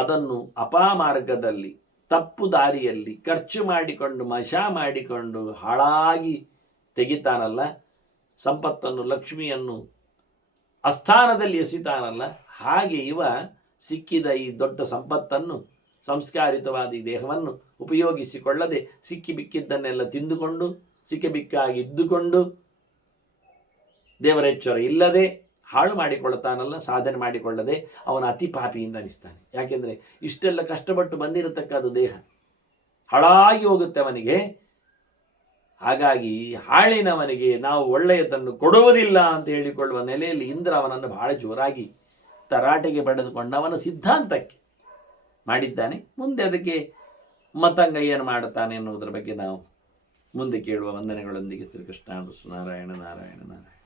ಅದನ್ನು ಅಪಮಾರ್ಗದಲ್ಲಿ, ತಪ್ಪು ದಾರಿಯಲ್ಲಿ ಖರ್ಚು ಮಾಡಿಕೊಂಡು, ಮಶಾ ಮಾಡಿಕೊಂಡು ಹಾಳಾಗಿ ತೆಗಿತಾನಲ್ಲ, ಸಂಪತ್ತನ್ನು, ಲಕ್ಷ್ಮಿಯನ್ನು ಅಸ್ಥಾನದಲ್ಲಿ ಎಸಿತಾನಲ್ಲ, ಹಾಗೆ ಇವ ಸಿಕ್ಕಿದ ಈ ದೊಡ್ಡ ಸಂಪತ್ತನ್ನು, ಸಂಸ್ಕಾರಿತವಾದ ಈ ದೇಹವನ್ನು ಉಪಯೋಗಿಸಿಕೊಳ್ಳದೆ ಸಿಕ್ಕಿಬಿಕ್ಕಿದ್ದನ್ನೆಲ್ಲ ತಿಂದುಕೊಂಡು, ಸಿಕ್ಕಿಬಿಕ್ಕಾಗಿ ಇದ್ದುಕೊಂಡು, ದೇವರೆಚ್ಚರ ಇಲ್ಲದೆ ಹಾಳು ಮಾಡಿಕೊಳ್ಳುತ್ತಾನಲ್ಲ, ಸಾಧನೆ ಮಾಡಿಕೊಳ್ಳದೆ ಅವನ ಅತಿ ಪಾಪಿಯಿಂದ ಅನಿಸ್ತಾನೆ. ಯಾಕೆಂದರೆ ಇಷ್ಟೆಲ್ಲ ಕಷ್ಟಪಟ್ಟು ಬಂದಿರತಕ್ಕದ್ದು ದೇಹ ಹಾಳಾಗಿ ಹೋಗುತ್ತೆ ಅವನಿಗೆ. ಹಾಗಾಗಿ ಹಾಳಿನವನಿಗೆ ನಾವು ಒಳ್ಳೆಯದನ್ನು ಕೊಡುವುದಿಲ್ಲ ಅಂತ ಹೇಳಿಕೊಳ್ಳುವ ನೆಲೆಯಲ್ಲಿ ಇಂದ್ರ ಅವನನ್ನು ಬಹಳ ಜೋರಾಗಿ ತರಾಟೆಗೆ ಪಡೆದುಕೊಂಡು ಅವನ ಸಿದ್ಧಾಂತಕ್ಕೆ ಮಾಡಿದ್ದಾನೆ. ಮುಂದೆ ಅದಕ್ಕೆ ಮತಂಗ ಏನು ಮಾಡುತ್ತಾನೆ ಎನ್ನುವುದರ ಬಗ್ಗೆ ನಾವು ಮುಂದೆ ಕೇಳುವ ವಂದನೆಗಳೊಂದಿಗೆ. ಶ್ರೀಕೃಷ್ಣ ನಾರಾಯಣ ನಾರಾಯಣ ನಾರಾಯಣ.